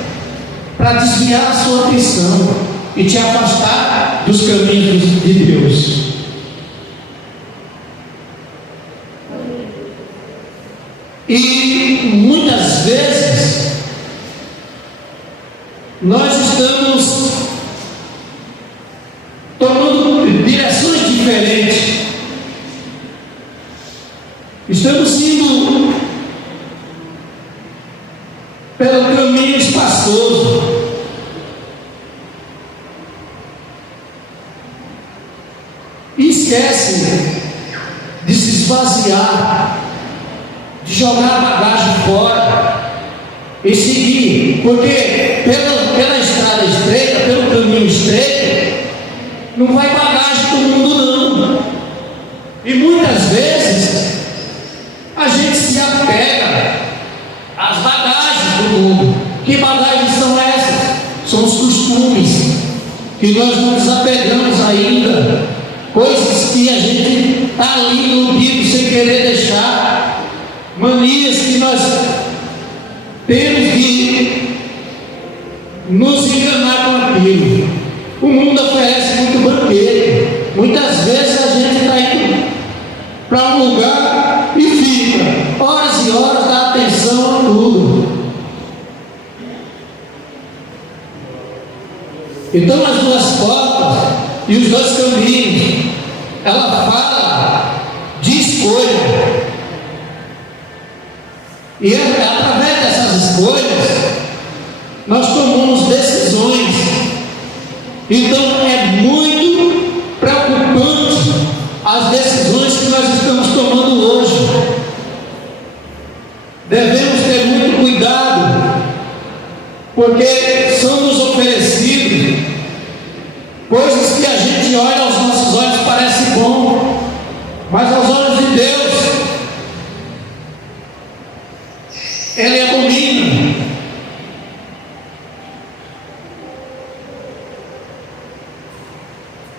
para desviar a sua atenção e te afastar dos caminhos de Deus. E muitas vezes nós estamos tomando direções diferentes. Estamos indo pelo caminho espaçoso. E esquece de se esvaziar, de jogar a bagagem fora e seguir, porque pela estrada estreita, pelo caminho estreito, não vai bagagem do mundo não. E muitas vezes a gente se apega às bagagens do mundo. Que bagagens são essas? São os costumes que nós não desapegamos ainda, coisas que a gente está ali iludido sem querer deixar, manias que nós temos de nos enganar com aquilo. O mundo oferece muito banquete. Muitas vezes a gente está indo para um lugar e fica horas e horas, dá atenção a tudo. Então as 2 portas e os 2 caminhos, ela fala de escolha. E através dessas escolhas nós tomamos decisões. Então é muito preocupante as decisões que nós estamos tomando hoje. Devemos ter muito cuidado, porque são nos oferecidos coisas que a gente olha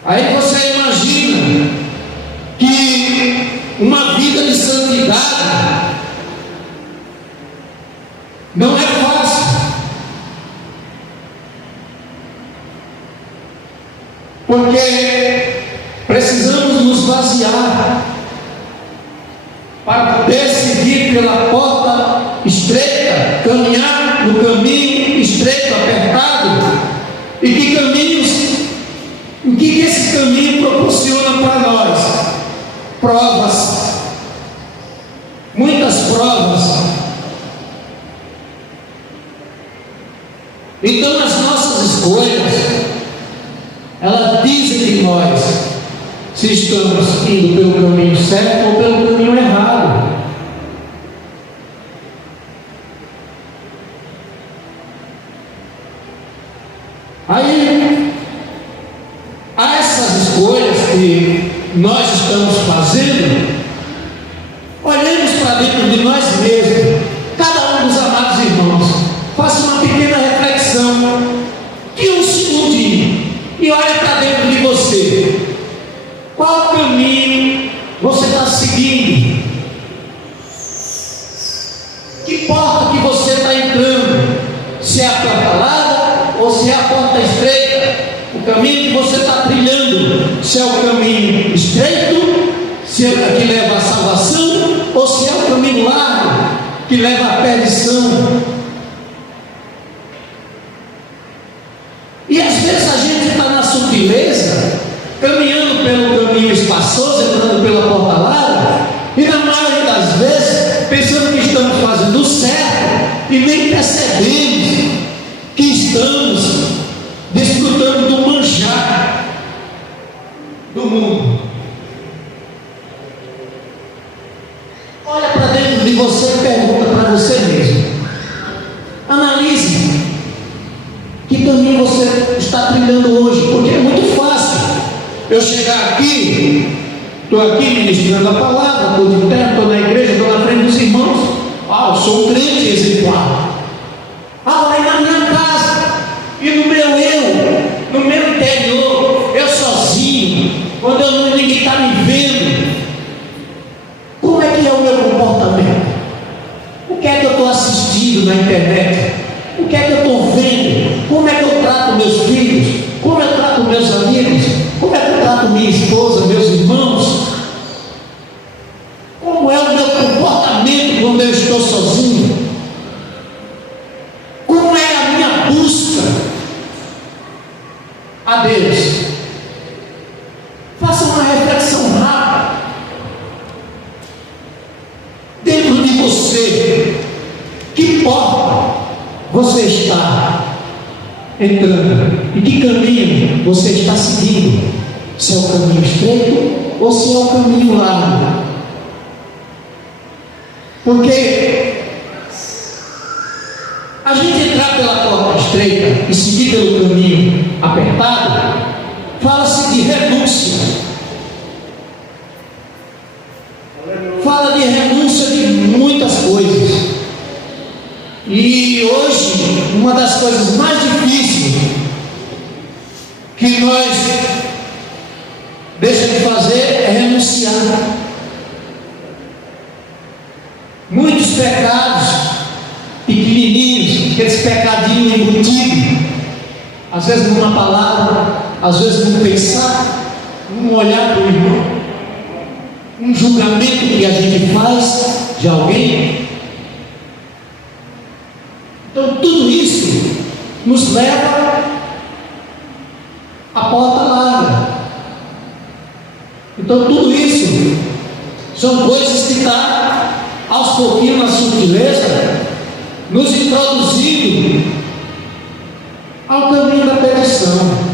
Aí você imagina que uma vida de santidade não é fácil, porque precisamos nos vaziar para poder seguir pela porta estreita, caminhar no caminho estreito, apertado. E que caminhos, o que esse caminho proporciona para nós? Provas, muitas provas. Então as nossas escolhas, elas dizem de nós se estamos indo pelo caminho certo ou pelo caminho errado. Aí, a essas escolhas que nós estamos fazendo, olhemos para dentro de nós mesmos, cada um dos amados irmãos, faça uma pequena reflexão de um segundinho e olhe para dentro de você. Qual caminho você está seguindo? Que porta que você está entrando? Se é a porta larga ou se é a porta estreita? O caminho que você está trilhando, se é o caminho estreito, se é que leva à salvação, ou se é o caminho largo que leva à perdição? E às vezes a gente está na sutileza, caminhando pelo caminho espaçoso, entrando pela porta larga, e na maioria das vezes pensando que estamos fazendo certo e nem percebemos que estamos desfrutando do manjar do mundo. Olha para dentro de você e pergunta para você mesmo. Analise que caminho você está trilhando hoje, porque é muito fácil eu chegar aqui, estou aqui ministrando a palavra, estou de terra, estou na igreja, estou na frente dos irmãos. Eu sou um crente exemplar. Aí na minha casa, e no meu eu, no meu interior, eu sozinho, quando ninguém está me vendo, como é que é o meu comportamento? O que é que eu estou assistindo na internet? O que é que eu estou vendo? Como é que eu trato meus filhos? Como eu trato meus amigos? Como é que eu trato minha esposa, meus irmãos? Como é o meu comportamento quando eu estou sozinho? Como é a minha busca a Deus? Faça uma reflexão rápida dentro de você. Que porta você está entrando? E que caminho você está seguindo? Se é o caminho estreito ou se é o caminho largo? Porque a gente entrar pela porta estreita e seguir pelo caminho apertado, fala-se de renúncia. Fala de renúncia de muitas coisas. E hoje, uma das coisas mais difíceis que nós deixamos de fazer é renunciar. Muitos pecados pequenininhos, aqueles pecadinhos embutidos, às vezes numa palavra, às vezes num pensar, num olhar para o irmão, um julgamento que a gente faz de alguém. Então tudo isso nos leva à porta larga. Então tudo isso são coisas que estão aos pouquinhos na sutileza nos introduzindo ao caminho da perdição.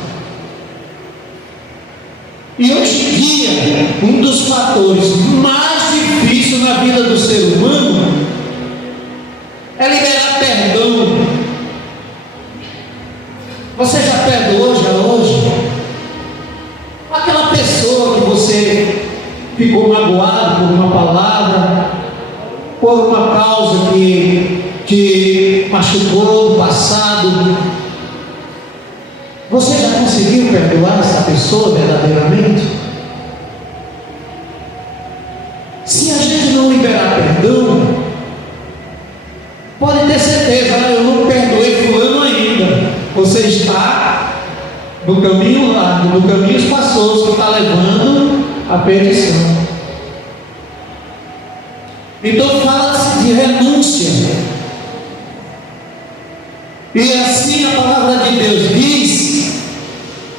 E hoje em dia, um dos fatores mais difíceis na vida do ser humano é liberar perdão. Você já perdoou já hoje? Aquela pessoa que você ficou magoado por uma palavra, por uma causa que te machucou no passado, Você já conseguiu perdoar essa pessoa verdadeiramente? Se a gente não liberar perdão, pode ter certeza, eu não perdoei fulano ainda. Você está no caminho largo, no caminho espaçoso que está levando à perdição. Então fala-se de renúncia. E assim a palavra de Deus diz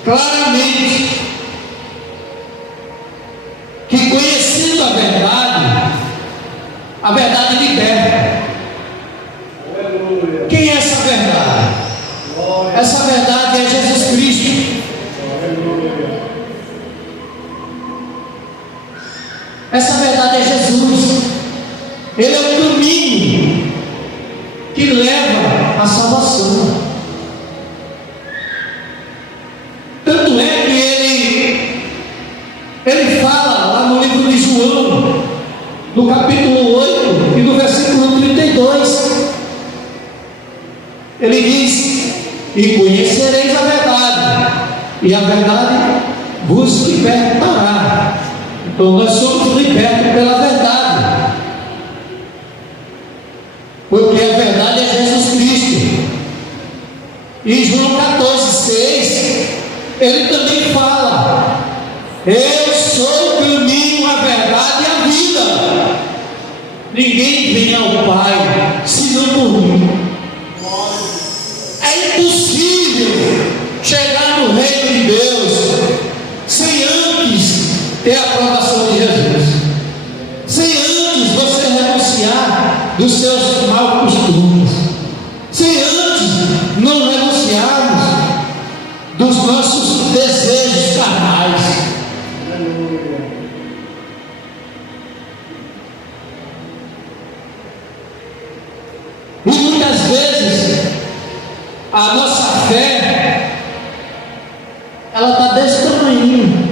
claramente que conhecendo a verdade liberta. Quem é essa verdade? Essa verdade é Jesus Cristo. Essa verdade é Jesus. Ele é o caminho que leva à salvação. Tanto é que ele fala lá no livro de João, no capítulo 8 e no versículo 32. Ele diz: e conhecereis a verdade, e a verdade vos libertará. Então nós somos libertos pela verdade, porque a verdade é Jesus Cristo. E João 14,6 ele também fala: eu sou o caminho, a verdade e a vida. Ninguém vem ao Pai senão por mim. É impossível chegar no reino de Deus sem antes ter a aprovação de Jesus, sem antes você renunciar dos seus maus costumes, sem antes não renunciarmos dos nossos desejos carnais. E muitas vezes a nossa fé ela está desse tamanho.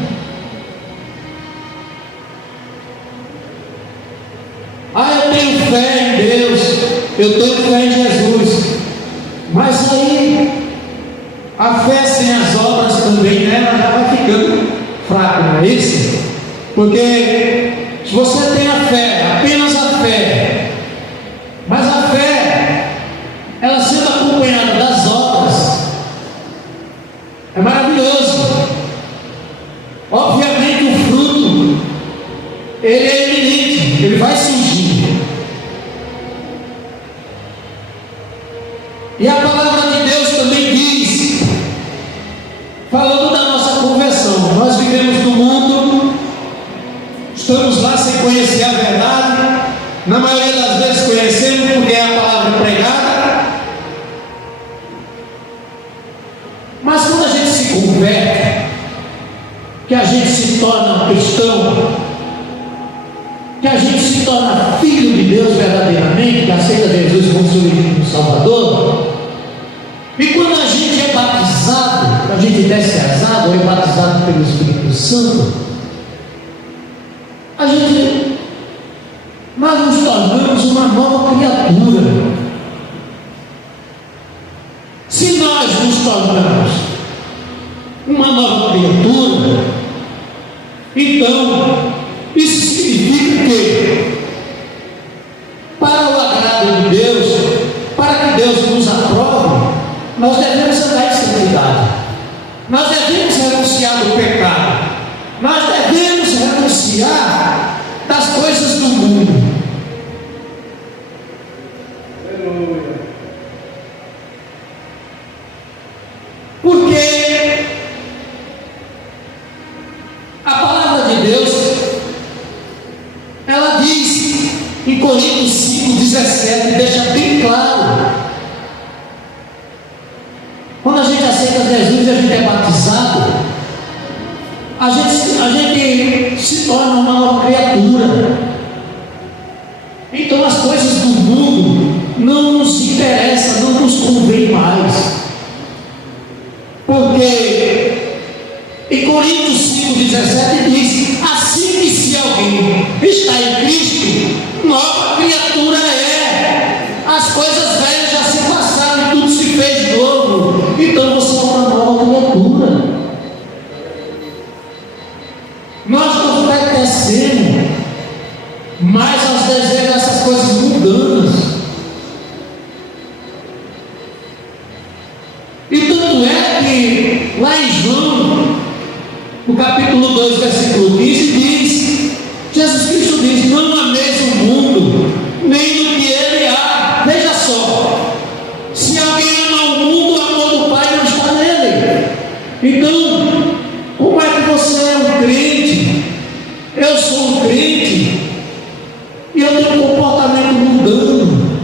Eu tenho fé em Deus, eu tenho fé em Jesus, mas aí a fé sem as obras também, né, ela já vai ficando fraca, não é isso? Porque se você tem a fé, apenas a fé, mas a fé ela sendo acompanhada das obras, é maravilhoso. Obviamente o fruto ele é eminente, ele vai surgir. E a palavra de Deus também diz, falando da nossa conversão: nós vivemos no mundo, estamos lá sem conhecer a verdade. Na maioria das vezes conhecemos porque é a palavra pregada, mas quando a gente se converte, que a gente se torna cristão, que a gente se torna filho de Deus verdadeiramente, que aceita Jesus como seu legítimo Salvador, e quando a gente é batizado, a gente desce as águas, é batizado pelo Espírito Santo, nós nos tornamos uma nova criatura. Se nós nos tornamos uma nova criatura, então isso significa que, para o agrado de Deus, para que Deus nos aprove, nós devemos andar em santidade, nós devemos renunciar do pecado, nós devemos renunciar das coisas do mundo. Porque a palavra de Deus ela diz em Coríntios 5,17, deixa bem claro: quando a gente aceita Jesus e a gente é batizado, a gente se torna uma nova criatura. Então as coisas do mundo não nos interessam, não nos convém mais. Porque em Coríntios 5,17 diz: assim que se alguém está em Cristo, nova criatura é. As coisas velhas já se passaram e tudo se fez novo. Então você é uma nova criatura. crescendo, mais nós desejamos essas coisas mundanas. E tanto é que lá em João, no capítulo 2, versículo 15, diz, Jesus Cristo diz: não ameis o mundo, nem no que ele há. Veja só, se alguém ama o mundo, o amor do Pai não está nele. Então, como é que você é um crente? Eu sou um crente e eu tenho um comportamento mundano,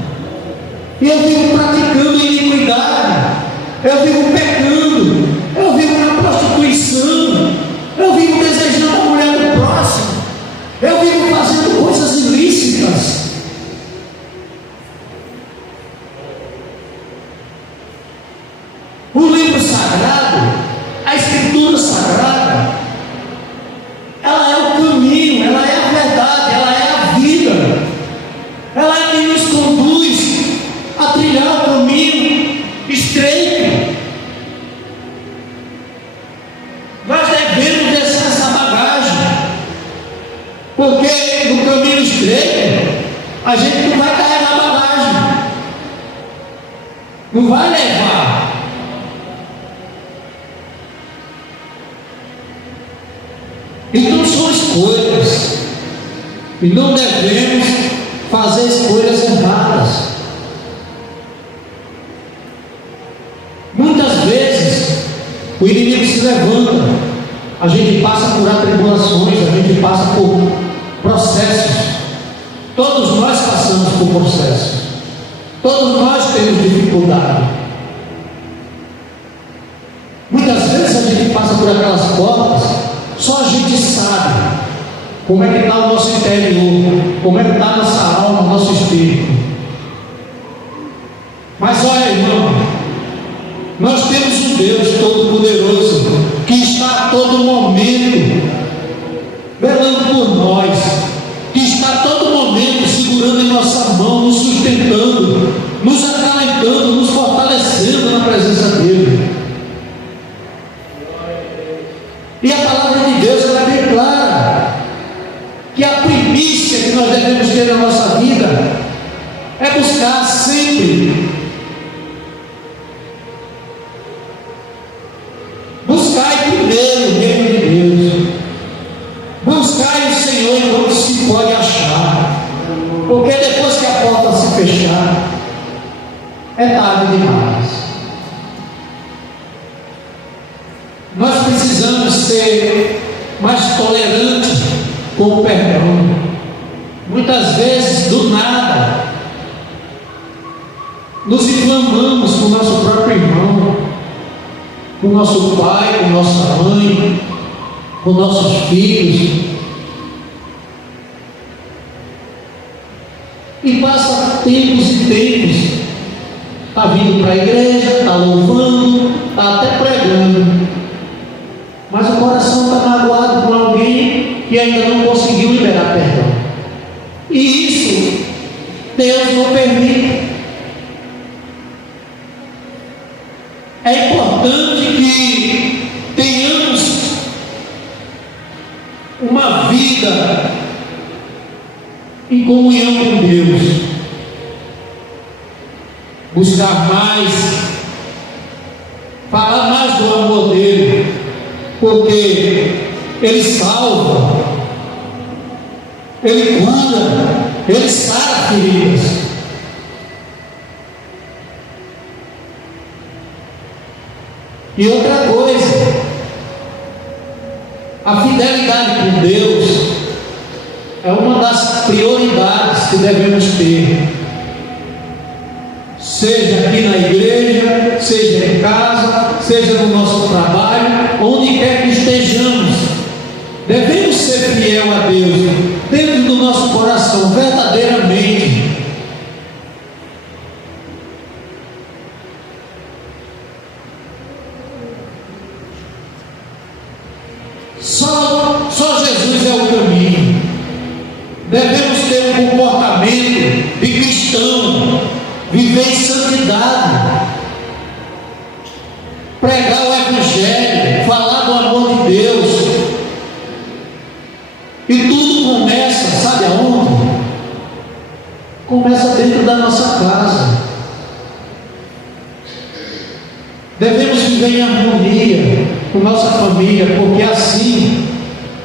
e eu vivo praticando iniquidade, eu vivo pecando, eu vivo na prostituição, eu vivo desejando a mulher do próximo, eu vivo fazendo coisas ilícitas. O livro sagrado, a escritura sagrada, ela é o caminho, ela é a verdade, ela é a vida, ela é quem nos conduz a trilhar o caminho estreito. Nós devemos deixar essa bagagem, porque no caminho estreito a gente não vai carregar bagagem, não vai levar. Então são escolhas, e não devemos fazer escolhas erradas. Muitas vezes o inimigo se levanta, a gente passa por atribulações, a gente passa por processos. Todos nós passamos por processos, todos nós temos dificuldade. Muitas vezes a gente passa por aquelas portas, só a gente sabe como é que está o nosso interior, como é que está a nossa alma, o nosso espírito. Mas olha, irmão, nós temos um Deus Todo-Poderoso que está a todo momento velando por nós, que está a todo momento segurando em nossa mão, nos sustentando, nos acalentando, nos fortalecendo na presença dele. E a palavra de Deus ela é bem clara, que a primícia que nós devemos ter na nossa vida é buscar sempre, buscar primeiro o reino de Deus, buscar o Senhor enquanto se pode achar, porque depois que a porta se fechar, é tarde demais. Nós precisamos ser mais tolerantes com o perdão. Muitas vezes, do nada, nos inflamamos com o nosso próprio irmão, com o nosso pai, com nossa mãe, com nossos filhos, e passa tempos e tempos, está vindo para a igreja, está louvando, está até pregando, mas o coração está magoado com alguém que ainda não conseguiu liberar perdão. E isso Deus não permite. É importante que tenhamos uma vida em comunhão com Deus, buscar mais, falar mais do amor dele, porque ele salva, ele cura, ele sara feridas. E outra coisa, a fidelidade com Deus é uma das prioridades que devemos ter, seja aqui na igreja, seja em casa, seja no nosso trabalho, onde quer que estejamos. Devemos ser fiel a Deus dentro do nosso coração, verdadeiramente. Só Jesus é o caminho. Devemos ter um comportamento de cristão, viver em santidade, pregar o Evangelho, falar do amor de Deus, e tudo sabe aonde? Começa dentro da nossa casa. Devemos viver em harmonia com nossa família, porque assim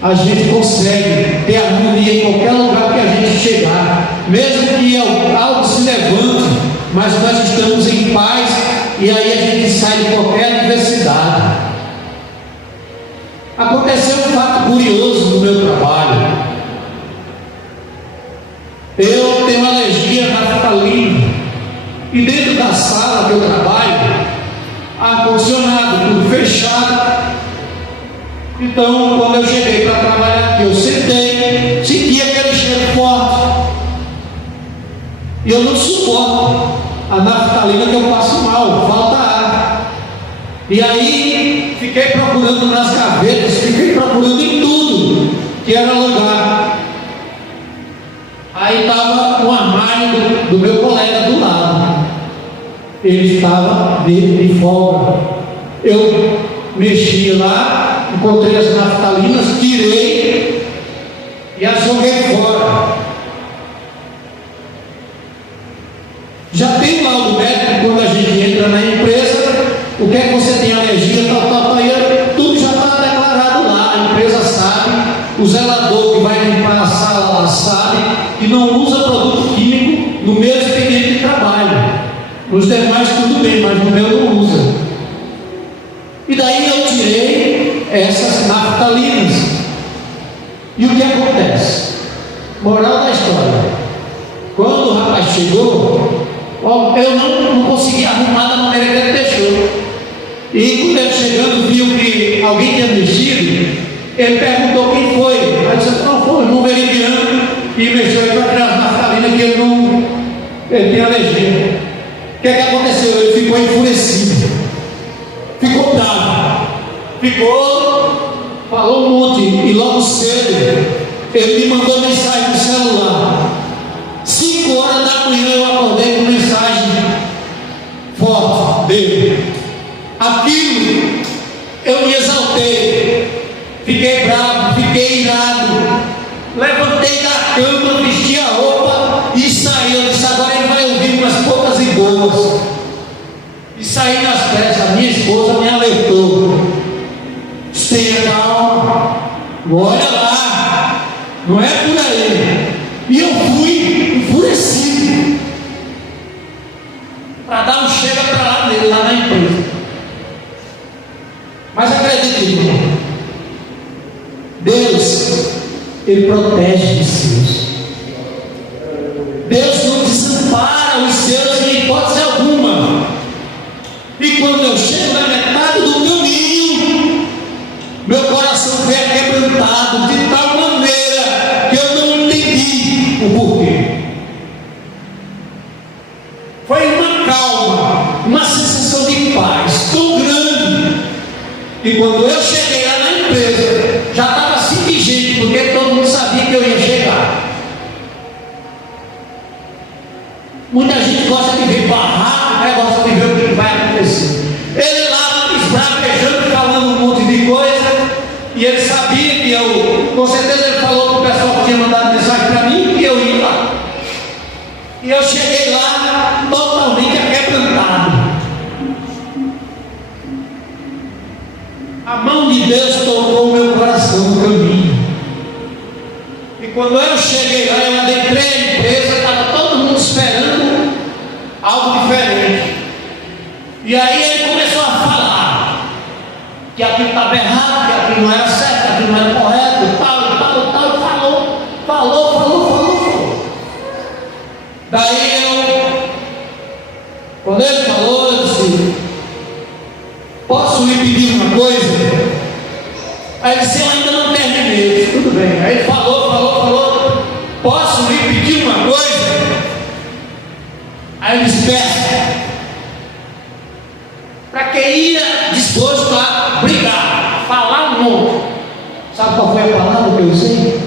a gente consegue ter harmonia em qualquer lugar que a gente chegar, mesmo que algo se levante, mas nós estamos em paz, e aí a gente sai de qualquer adversidade. Aconteceu um fato curioso no meu trabalho. Eu tenho alergia à naftalina, e dentro da sala que eu trabalho, ar-condicionado, tudo fechado. Então, quando eu cheguei para trabalhar aqui, eu sentei, senti aquele cheiro forte, e eu não suporto a naftalina, que eu passo mal, falta ar. E aí fiquei procurando nas gavetas, fiquei procurando em tudo que era lugar. Aí estava um armário do meu colega do lado, ele estava de folga. Eu mexi lá, encontrei as naftalinas, tirei e as joguei fora. Já tem lá o médico, quando a gente entra na empresa, o que é que você tem alergia, tudo já está declarado lá, a empresa sabe, o zelador que vai limpar a sala lá sabe, que não usa produto químico no meu expediente de trabalho. Nos demais tudo bem, mas no meu não usa. E daí eu tirei essas naftalinas. E o que acontece? Moral da história: quando o rapaz chegou, eu não consegui arrumar da maneira que ele deixou. E quando ele chegando viu que alguém tinha mexido, ele perguntou quem foi. Aí disse: não, foi o irmão Veridiano, e mexeu aí para tirar as naftalinas, que ele tem alergia. O que é que aconteceu? Ele ficou enfurecido, ficou bravo, falou um monte, e logo cedo ele me mandou mensagem no celular. 5 horas da manhã eu acordei com mensagem forte dele. Aquilo eu me exaltei, fiquei bravo, fiquei irado, levantei da cama, vesti a roupa e saí. Eu disse: agora ele vai ouvir umas poucas e boas. E saí nas pressas. A minha esposa me alertou: tenha calma, olha lá, não é por aí. E eu fui enfurecido para dar um chega para lá nele, lá na empresa. Mas acredite, irmão, Deus, Ele protege os seus. Deus não desampara os seus em hipótese alguma. E quando eu chego na metade do caminho, meu coração foi quebrantado de tal maneira que eu não entendi o porquê. Foi uma calma, uma sensação de paz tão grande, que quando eu cheguei lá na empresa, já estava assim de gente, porque todo mundo sabia que eu ia chegar. Muita gente gosta de ver barraco, né? Gosta de ver o que vai acontecer. Ele lá esbravejando, falando um monte de coisa, e ele sabia que eu, com certeza ele falou para o pessoal que tinha mandado mensagem para mim, que eu ia lá. E eu cheguei lá totalmente aquebrantado. A mão de Deus tocou o meu coração no caminho. E quando eu cheguei lá, eu adentrei a empresa, estava todo mundo esperando algo diferente. E aí ele começou a falar que aquilo estava errado, que aquilo não era certo, que aquilo não era correto, tal, e falou. Daí quando ele falou, eu disse: posso lhe pedir uma coisa? Aí ele disse: eu ainda não terminei. Eu disse: tudo bem. Aí ele falou, posso lhe pedir uma coisa? Aí ele disse: peça. Para quem ia disposto a brigar, a falar um monte. Sabe qual foi a palavra que eu usei?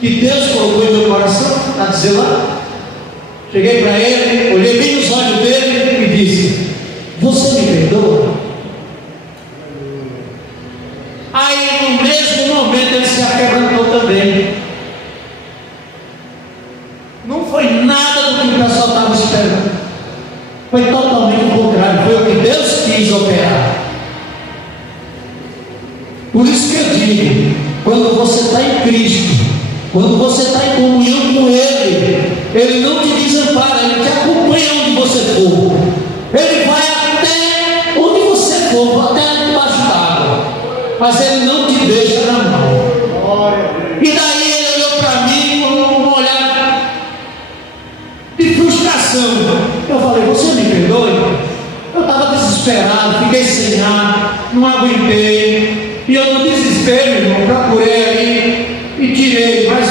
Que Deus colocou em meu coração, para dizer lá. Cheguei para ele, olhei bem nos olhos dele e disse: você me perdoa? Aí no mesmo momento ele se aquebrantou também. Por isso que eu digo, quando você está em Cristo, quando você está em comunhão com Ele não te desampara, Ele te acompanha onde você for. Ele vai até onde você for, até debaixo d'água, mas Ele não te deixa na mão. E daí Ele olhou para mim com um olhar de frustração. Eu falei: você me perdoe? Eu estava desesperado, fiquei sem ar, não aguentei. E eu no desespero, irmão, procurei ali e tirei, mas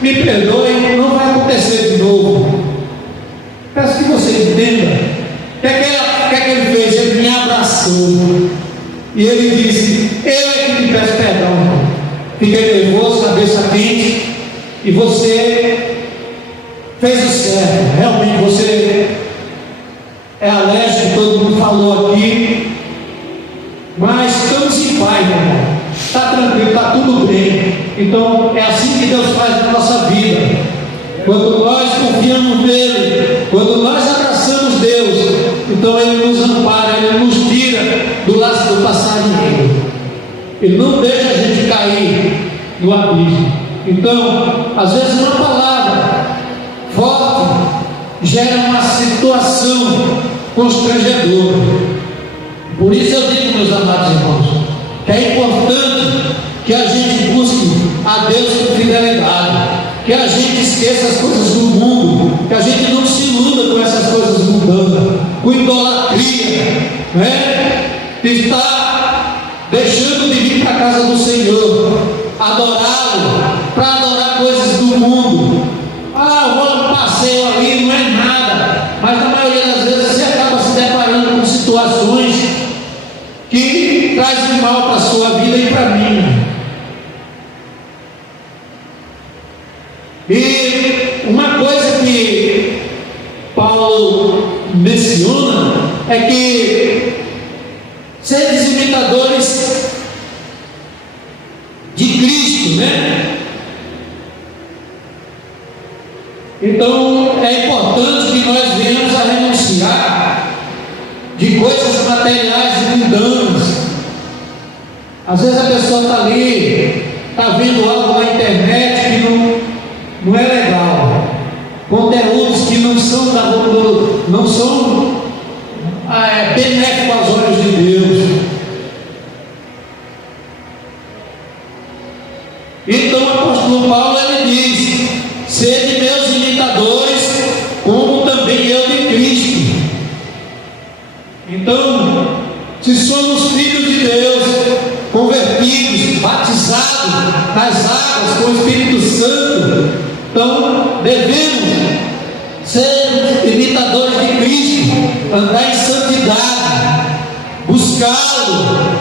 me perdoe, não vai acontecer de novo. Peço que você entenda. O que ele fez? Ele me abraçou e ele disse: eu é que te peço perdão, irmão. Fiquei nervoso, cabeça quente, e você fez o certo. Realmente você é alérgico, todo mundo falou aqui, mas estamos em paz, meu irmão. Está tranquilo, está tudo bem. Então é assim que Deus faz na nossa vida. Quando nós confiamos nele, quando nós abraçamos Deus, então Ele nos ampara, Ele nos tira do laço do passarinheiro. Ele não deixa a gente cair no abismo. Então, às vezes uma palavra forte gera uma situação constrangedora. Por isso eu digo, meus amados irmãos, que é importante que a gente busque a Deus com fidelidade, que a gente esqueça as coisas do mundo, que a gente não se iluda com essas coisas mundanas, com idolatria, né? Está deixando de vir para a casa do Senhor, adorá-lo, para adorar coisas do mundo. Eu vou no passeio ali, não é nada, mas na maioria das vezes você acaba se deparando com situações que trazem mal para a sua vida e para a minha. E uma coisa que Paulo menciona é que seres imitadores de Cristo, né? Então é importante que nós venhamos a renunciar de coisas materiais e mundanas. Às vezes a pessoa está ali, está vendo algo na internet que não é legal, conteúdos que não são benéficos aos olhos de Deus. Então o apóstolo Paulo ele diz: sede meus imitadores, como também eu de Cristo. Então, se somos filhos de Deus, convertidos, batizados nas águas com o Espírito Santo, então devemos ser imitadores de Cristo, andar em santidade, buscá-lo,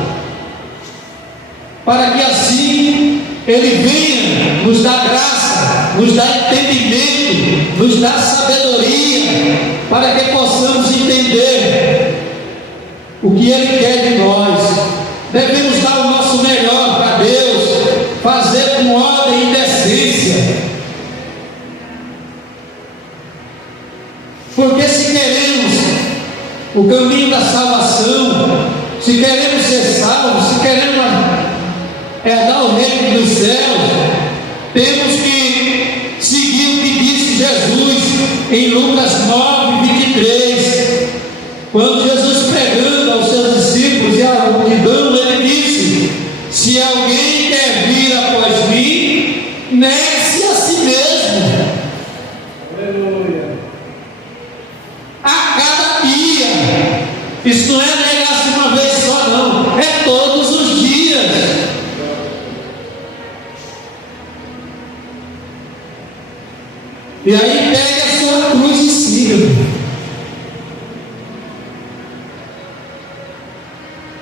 para que assim Ele venha nos dar graça, nos dar entendimento, nos dar sabedoria, para que possamos entender o que Ele quer de nós. Devemos dar o nosso melhor para Deus, fazer com ordem e decência. Porque se queremos o caminho da salvação, se queremos ser salvos, se queremos herdar o reino dos céus, temos que seguir o que disse Jesus em Lucas 9:23, quando Jesus pregando aos seus discípulos e à multidão, ele disse: se alguém quer vir após mim, negue-se a si mesmo. Aleluia. A cada dia. Isso não é negar-se uma vez só, não, é todos os dias. E aí pegue a sua cruz e siga.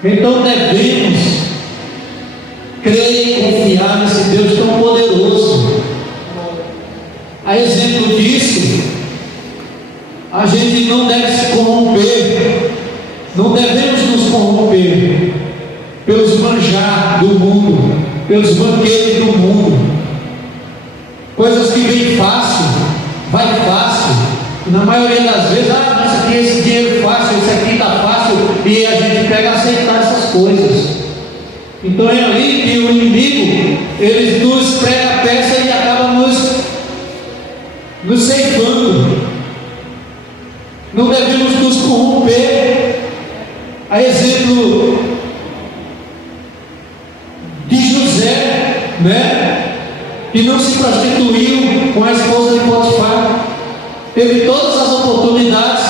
Então devemos crer e confiar nesse Deus tão poderoso. A exemplo disso, a gente não deve se corromper, não devemos nos corromper pelos manjar do mundo, pelos banquetes do mundo, coisas que vêm fácil, vai fácil. Na maioria das vezes, mas aqui esse dinheiro fácil, esse aqui está fácil, e a gente pega a aceitar essas coisas. Então é ali que o inimigo, ele nos prega a peça e acaba nos ceifando. Não devemos nos corromper. A exemplo de José, né? Que não se prostituiu com a esposa de Potifar. Teve todas as oportunidades,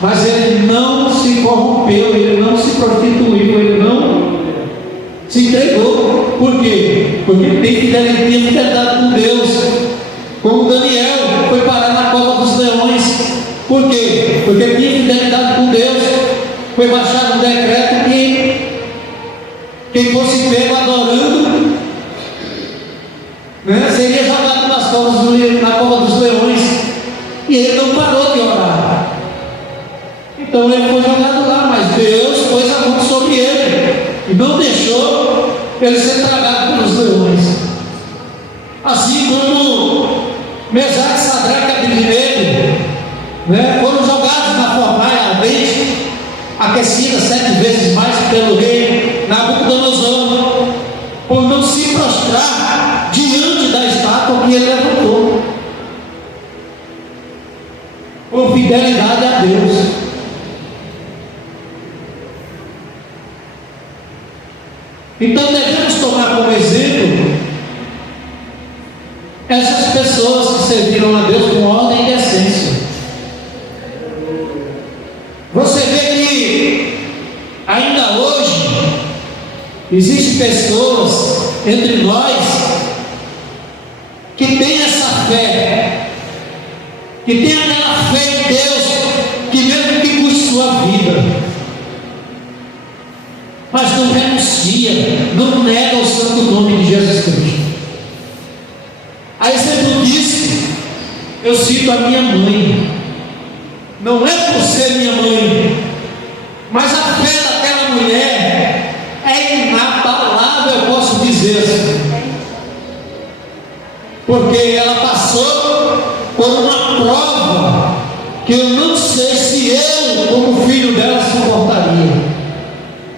mas ele não se corrompeu, ele não se prostituiu, ele não se entregou. Por quê? Porque tem fidelidade com Deus. Como Daniel foi parar na cova dos leões. Por quê? Porque tinha fidelidade com Deus. Foi baixado um decreto que quem fosse pego adorando, né, seria jogado na cova dos leões. E ele não parou de orar. Então ele foi jogado lá, mas Deus pôs a mão sobre ele e não deixou ele ser tragado pelos leões. Assim como Mesaque, Sadraque e Abednego, né, foram jogados na fornalha ardente, aquecida 7 vezes mais pelo rei Nabucodonosor, por não se prostrar diante da estátua que ele levantou, por fidelidade a Deus. Então devemos tomar como exemplo essas pessoas que serviram a Deus com ordem e decência. Você vê que ainda hoje existem pessoas entre nós que têm essa fé, que tem aquela fé em Deus, que mesmo que custe sua vida, mas não renuncia, não nega o santo nome de Jesus Cristo. A exemplo disso, eu cito a minha mãe. Não é por ser minha mãe, mas a fé daquela mulher é inabalável, eu posso dizer assim, porque ela passou por uma prova que eu não sei se eu, como filho dela, suportaria.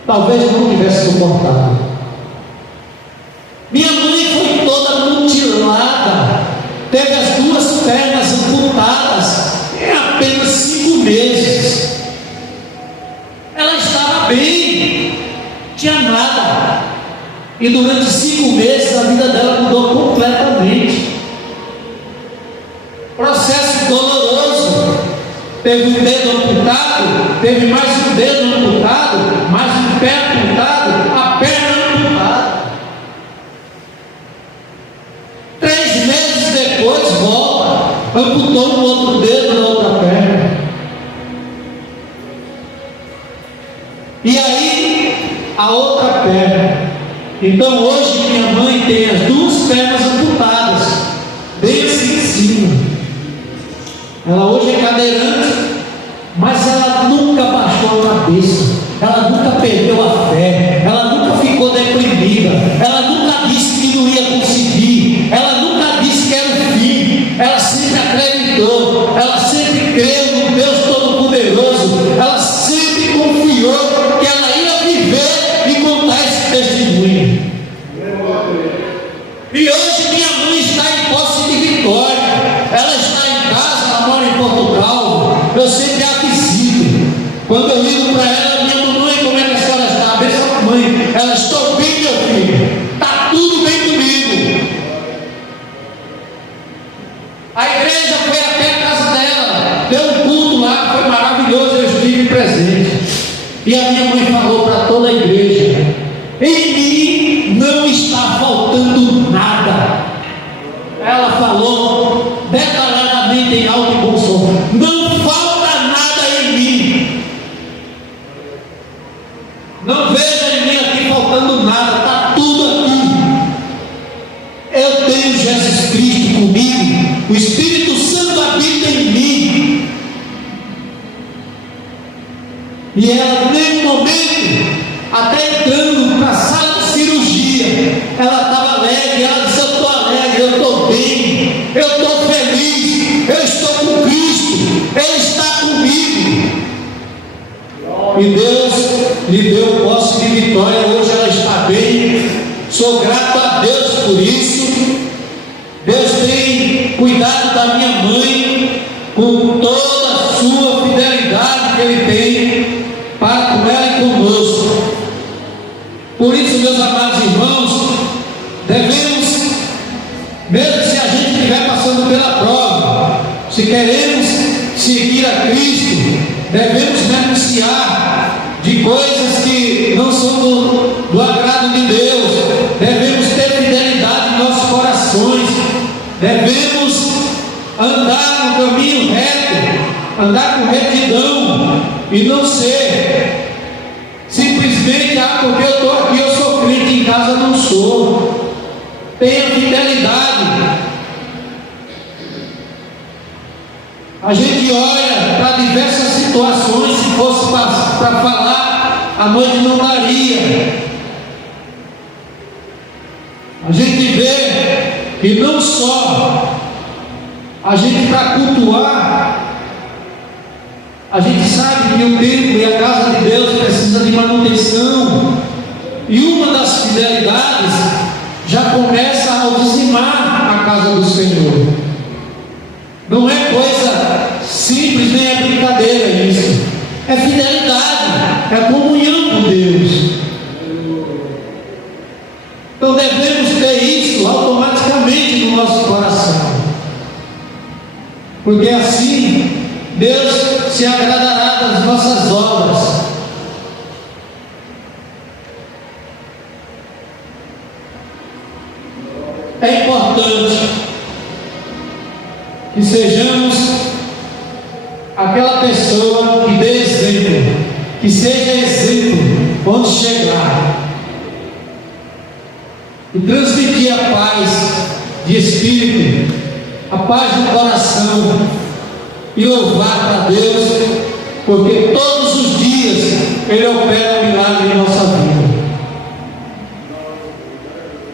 Talvez não tivesse suportado. Minha mãe foi toda mutilada, teve as 2 pernas amputadas em apenas 5 meses. Ela estava bem, tinha nada, e durante 5 meses a vida dela mudou completamente. Processo doloroso. Teve um dedo amputado, teve mais um dedo amputado, mais um pé amputado, a perna amputada. 3 meses depois volta, amputou um outro dedo na outra perna. E aí a outra perna. Então hoje minha mãe tem as 2 pernas amputadas, desse em cima. Ela hoje é cadeirante, mas ela nunca baixou a cabeça, ela nunca perdeu a fé, ela nunca ficou deprimida, ela nunca disse que não ia conseguir, ela nunca disse que era o fim, ela sempre acreditou, ela sempre creu no Deus Todo-Poderoso, ela sempre confiou que ela ia viver e contar esse testemunho. E hoje minha mãe está em posse de vitória, ela está em casa, ela mora em Portugal. Eu sempre a visito. Quando eu ligo para ela, minha mamãe, como é que a senhora está? Benção, mãe. Ela, estou bem, meu filho, está tudo bem comigo. A igreja foi até a casa dela, deu um culto lá, foi maravilhoso, eu estive presente. E a minha mãe falou para toda a igreja: em mim não está faltando nada. Ela falou detalhadamente em alto e bom som: não falta nada em mim. Não veja em mim aqui faltando nada, está tudo aqui. Eu tenho Jesus Cristo comigo, o Espírito Santo habita em mim. E ela, nem momento, até entrando para a sala de cirurgia, ela estava alegre. Ela disse: eu estou alegre, eu estou bem, eu estou feliz, eu estou com Cristo, Ele está comigo. E Deus lhe deu posse de vitória. Hoje ela está bem, Sou grato a Deus por isso. Deus tem cuidado da minha mãe com toda a sua fidelidade que Ele tem para com ela e conosco. Por isso, meus amados irmãos, devemos, mesmo se a gente estiver passando pela prova, se queremos seguir a Cristo, devemos renunciar de coisas que não são do agrado de Deus. Devemos ter fidelidade em nossos corações. Devemos andar no caminho reto, andar com retidão e não ser simplesmente, porque eu estou aqui, eu sou crente, em casa não sou. Tenha fidelidade. A gente olha para diversas situações, se fosse para falar, a noite não daria. A gente vê que não só a gente para cultuar, a gente sabe que o templo e a casa de Deus precisa de manutenção, e uma das fidelidades já começa ao dizimar a casa do Senhor. Não é coisa simples, nem é brincadeira isso. É fidelidade, é comunhão com Deus. Então devemos ter isso automaticamente no nosso coração, porque assim Deus se agradará das nossas obras. É importante que sejamos aquela pessoa que dê exemplo, que seja exemplo quando chegar, e transmitir a paz de espírito, a paz do coração, e louvar para Deus, porque todos os dias Ele opera um milagre em nossa vida.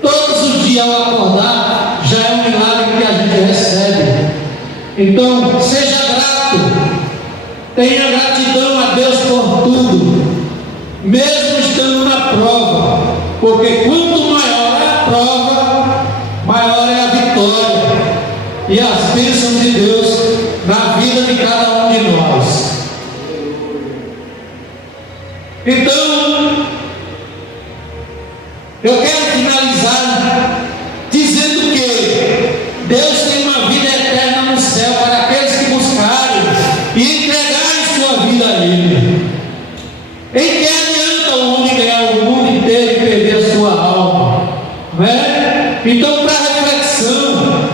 Todos os dias ao acordar já é um milagre que a gente recebe. Então seja grato, tenha gratidão a Deus por tudo, mesmo estando na prova, porque quanto maior é a prova, maior é a vitória e as bênçãos de Deus na vida de cada um de nós. Então eu quero finalizar dizendo que Deus tem uma vida eterna no céu para aqueles que buscarem e entregarem sua vida a Ele. Em que adianta o homem ganhar o mundo inteiro e perder a sua alma? Não é? Então, para reflexão,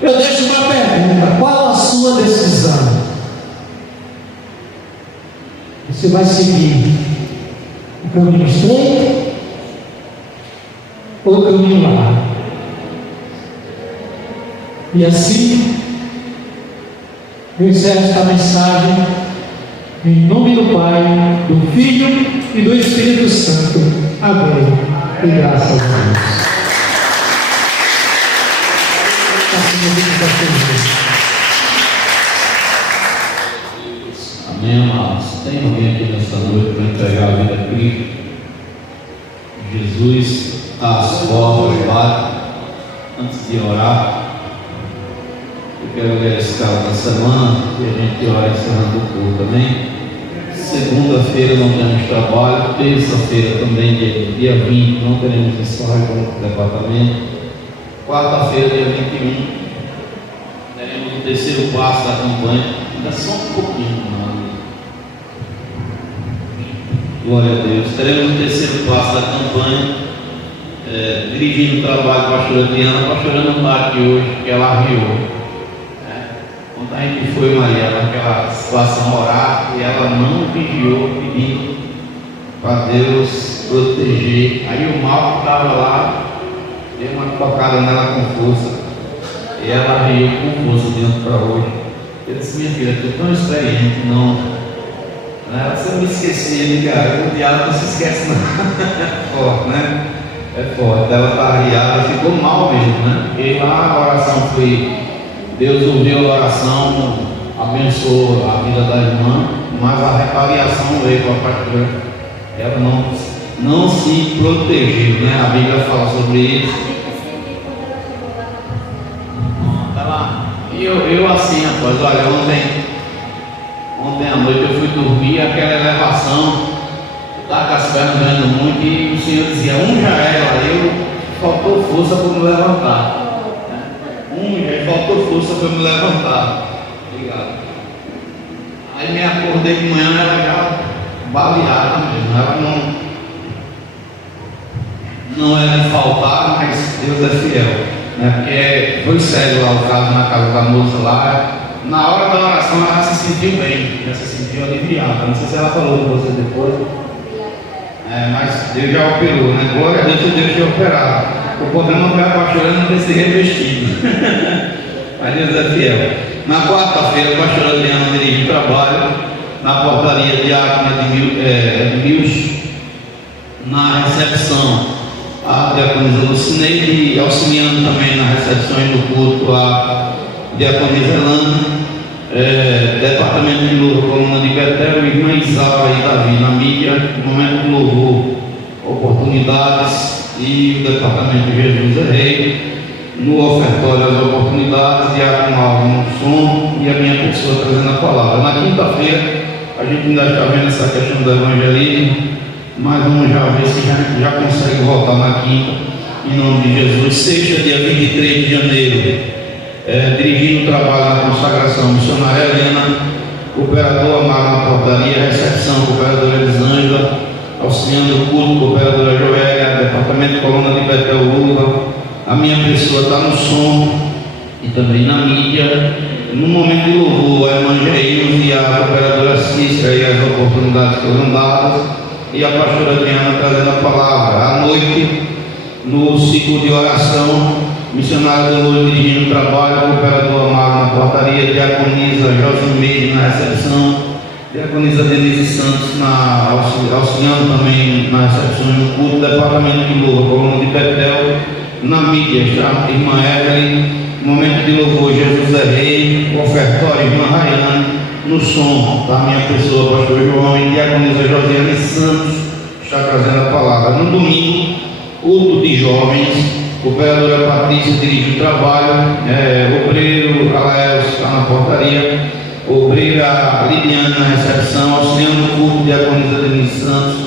eu deixo uma pergunta: qual a sua decisão? Você vai seguir o caminho estreito ou o caminho largo? E assim eu encerro esta mensagem em nome do Pai, do Filho e do Espírito Santo. Amém. E graças a Deus. Amém, amados. Tem alguém aqui nesta noite para entregar a vida a Cristo? Jesus está às portas, bate. Antes de orar, eu quero ler a escala da semana e a gente ora encerrando o culto, amém? Segunda-feira não temos trabalho, terça-feira também, dia 20, não teremos ensaio com o departamento. Quarta-feira, dia 21, teremos o terceiro passo da campanha, ainda só um pouquinho, mano. Glória a Deus. Teremos o terceiro passo da campanha, dirigindo o trabalho da pastora Diana. A pastora não está aqui hoje, porque ela arriou. Quando a gente foi, Maria, naquela situação orar, e ela não vigiou, pedindo para Deus proteger. Aí o mal que estava lá deu uma tocada nela com força, e ela riu com força dentro para hoje. Eu disse: minha filha, estou tão experiente, não. Você não me esquecia, cara, o diabo não se esquece, não. É forte, né? É forte. Ela está arriada, ficou mal mesmo, né? E lá a oração foi. Deus ouviu a oração, abençoou a vida da irmã, mas a retaliação veio com a pastora. Ela não não se protegeu, né? A Bíblia fala sobre isso. Tá lá. E eu assim, rapaz, olha, ontem à noite eu fui dormir, aquela elevação, estava com as pernas doendo muito, e o Senhor dizia, já era, faltou força para me levantar. Já faltou força para me levantar. Obrigado. Aí me acordei de manhã, ela já baleada mesmo, ela não é de faltar, mas Deus é fiel, né? Porque foi sério lá o caso na casa da moça lá. Na hora da oração ela se sentiu bem, já se sentiu aliviada. Não sei se ela falou com você depois. Mas Deus já operou, né? Glória a Deus que Deus tinha operado. O problema foi a pastora não ter se revestido. Mas Deus é fiel. Na quarta-feira a pastora Adriana dirigiu o trabalho na portaria diácona de Milch, na recepção. A diaconisa Lucineide, auxiliando também nas recepções do culto a diaconisa Elana, departamento de louvor, coluna de Betel, irmã Isaura e Davi na mídia, momento de louvor, oportunidades, e o departamento de Jesus é Rei, no ofertório as oportunidades, diácono Alvo no som e a minha pessoa trazendo a palavra. Na quinta-feira, a gente ainda está vendo essa questão do evangelismo, mas vamos já ver se já consegue voltar na quinta, em nome de Jesus. Sexta, dia 23 de janeiro, dirigindo o trabalho na consagração, missionária Helena, cooperador Amaro na portaria, recepção, cooperadora Elisângela, auxiliando o culto, cooperadora Joélia, departamento coluna de Betel Lula, a minha pessoa está no som e também na mídia. No momento de louvor, a irmã Jair e a cooperadora Cícera e as oportunidades que foram dadas, e a pastora Adriana trazendo a palavra. À noite, no ciclo de oração, missionário do Lula dirigindo o trabalho, cooperador Amaro na portaria, diaconisa Josimeire na recepção, diaconisa Denise Santos auxiliando também na recepção do culto, departamento de louvor, coluna de Betel, na mídia, está a irmã Evelyn, momento de louvor, Jesus é Rei, ofertório, irmã Rayane, no som, tá? Minha pessoa, pastor João, e diaconisa Josiane Santos, está trazendo a palavra. No domingo, culto de jovens, cooperadora Patrícia dirige o trabalho, obreiro Alael está na portaria, obreira Lidiane na recepção, auxiliando o culto, diaconisa Denise Santos,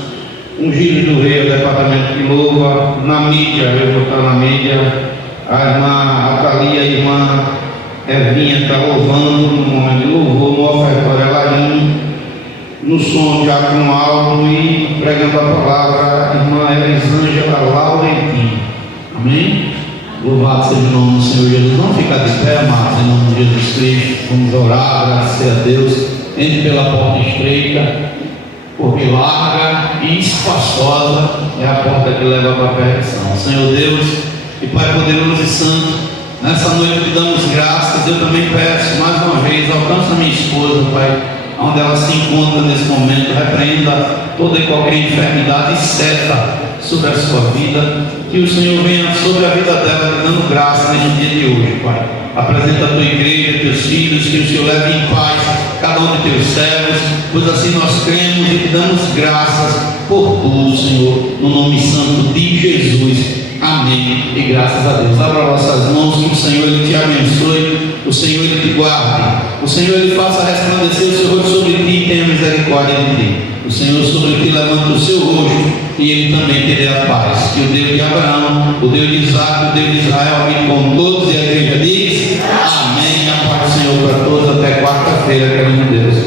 ungido do Rei, departamento de louva, na mídia, eu vou estar na mídia, a irmã Atalia, a irmã Evinha está louvando no momento de louvor, no ofertório Larinho, no som diácono Alvo e pregando a palavra, a irmã Elisângela Laurentim. Amém? Louvado seja o nome do Senhor Jesus. Vamos ficar de pé, amados, em nome de Jesus Cristo. Vamos orar, agradecer a Deus. Entre pela porta estreita, porque larga e espaçosa é a porta que leva para a perdição. Senhor Deus e Pai poderoso e santo, nessa noite te damos graças. Eu também peço mais uma vez, alcança minha esposa, Pai, onde ela se encontra nesse momento, repreenda toda e qualquer enfermidade e seta sobre a sua vida, que o Senhor venha sobre a vida dela, dando graça nesse dia de hoje, Pai. Apresenta a tua igreja, teus filhos, que o Senhor leve em paz cada um de teus servos, pois assim nós cremos e te damos graças por tudo, Senhor, no nome santo de Jesus. Amém e graças a Deus. Abra vossas mãos, que o Senhor Ele te abençoe, o Senhor Ele te guarde, o Senhor Ele faça resplandecer o seu rosto sobre ti e tenha misericórdia de ti. O Senhor sobre ti levanta o seu rosto e Ele também te dê a paz. Que o Deus de Abraão, o Deus de Isaac, o Deus de Israel, amém com todos, e a igreja diz amém. A paz do Senhor para todos, até quarta-feira, querendo Deus.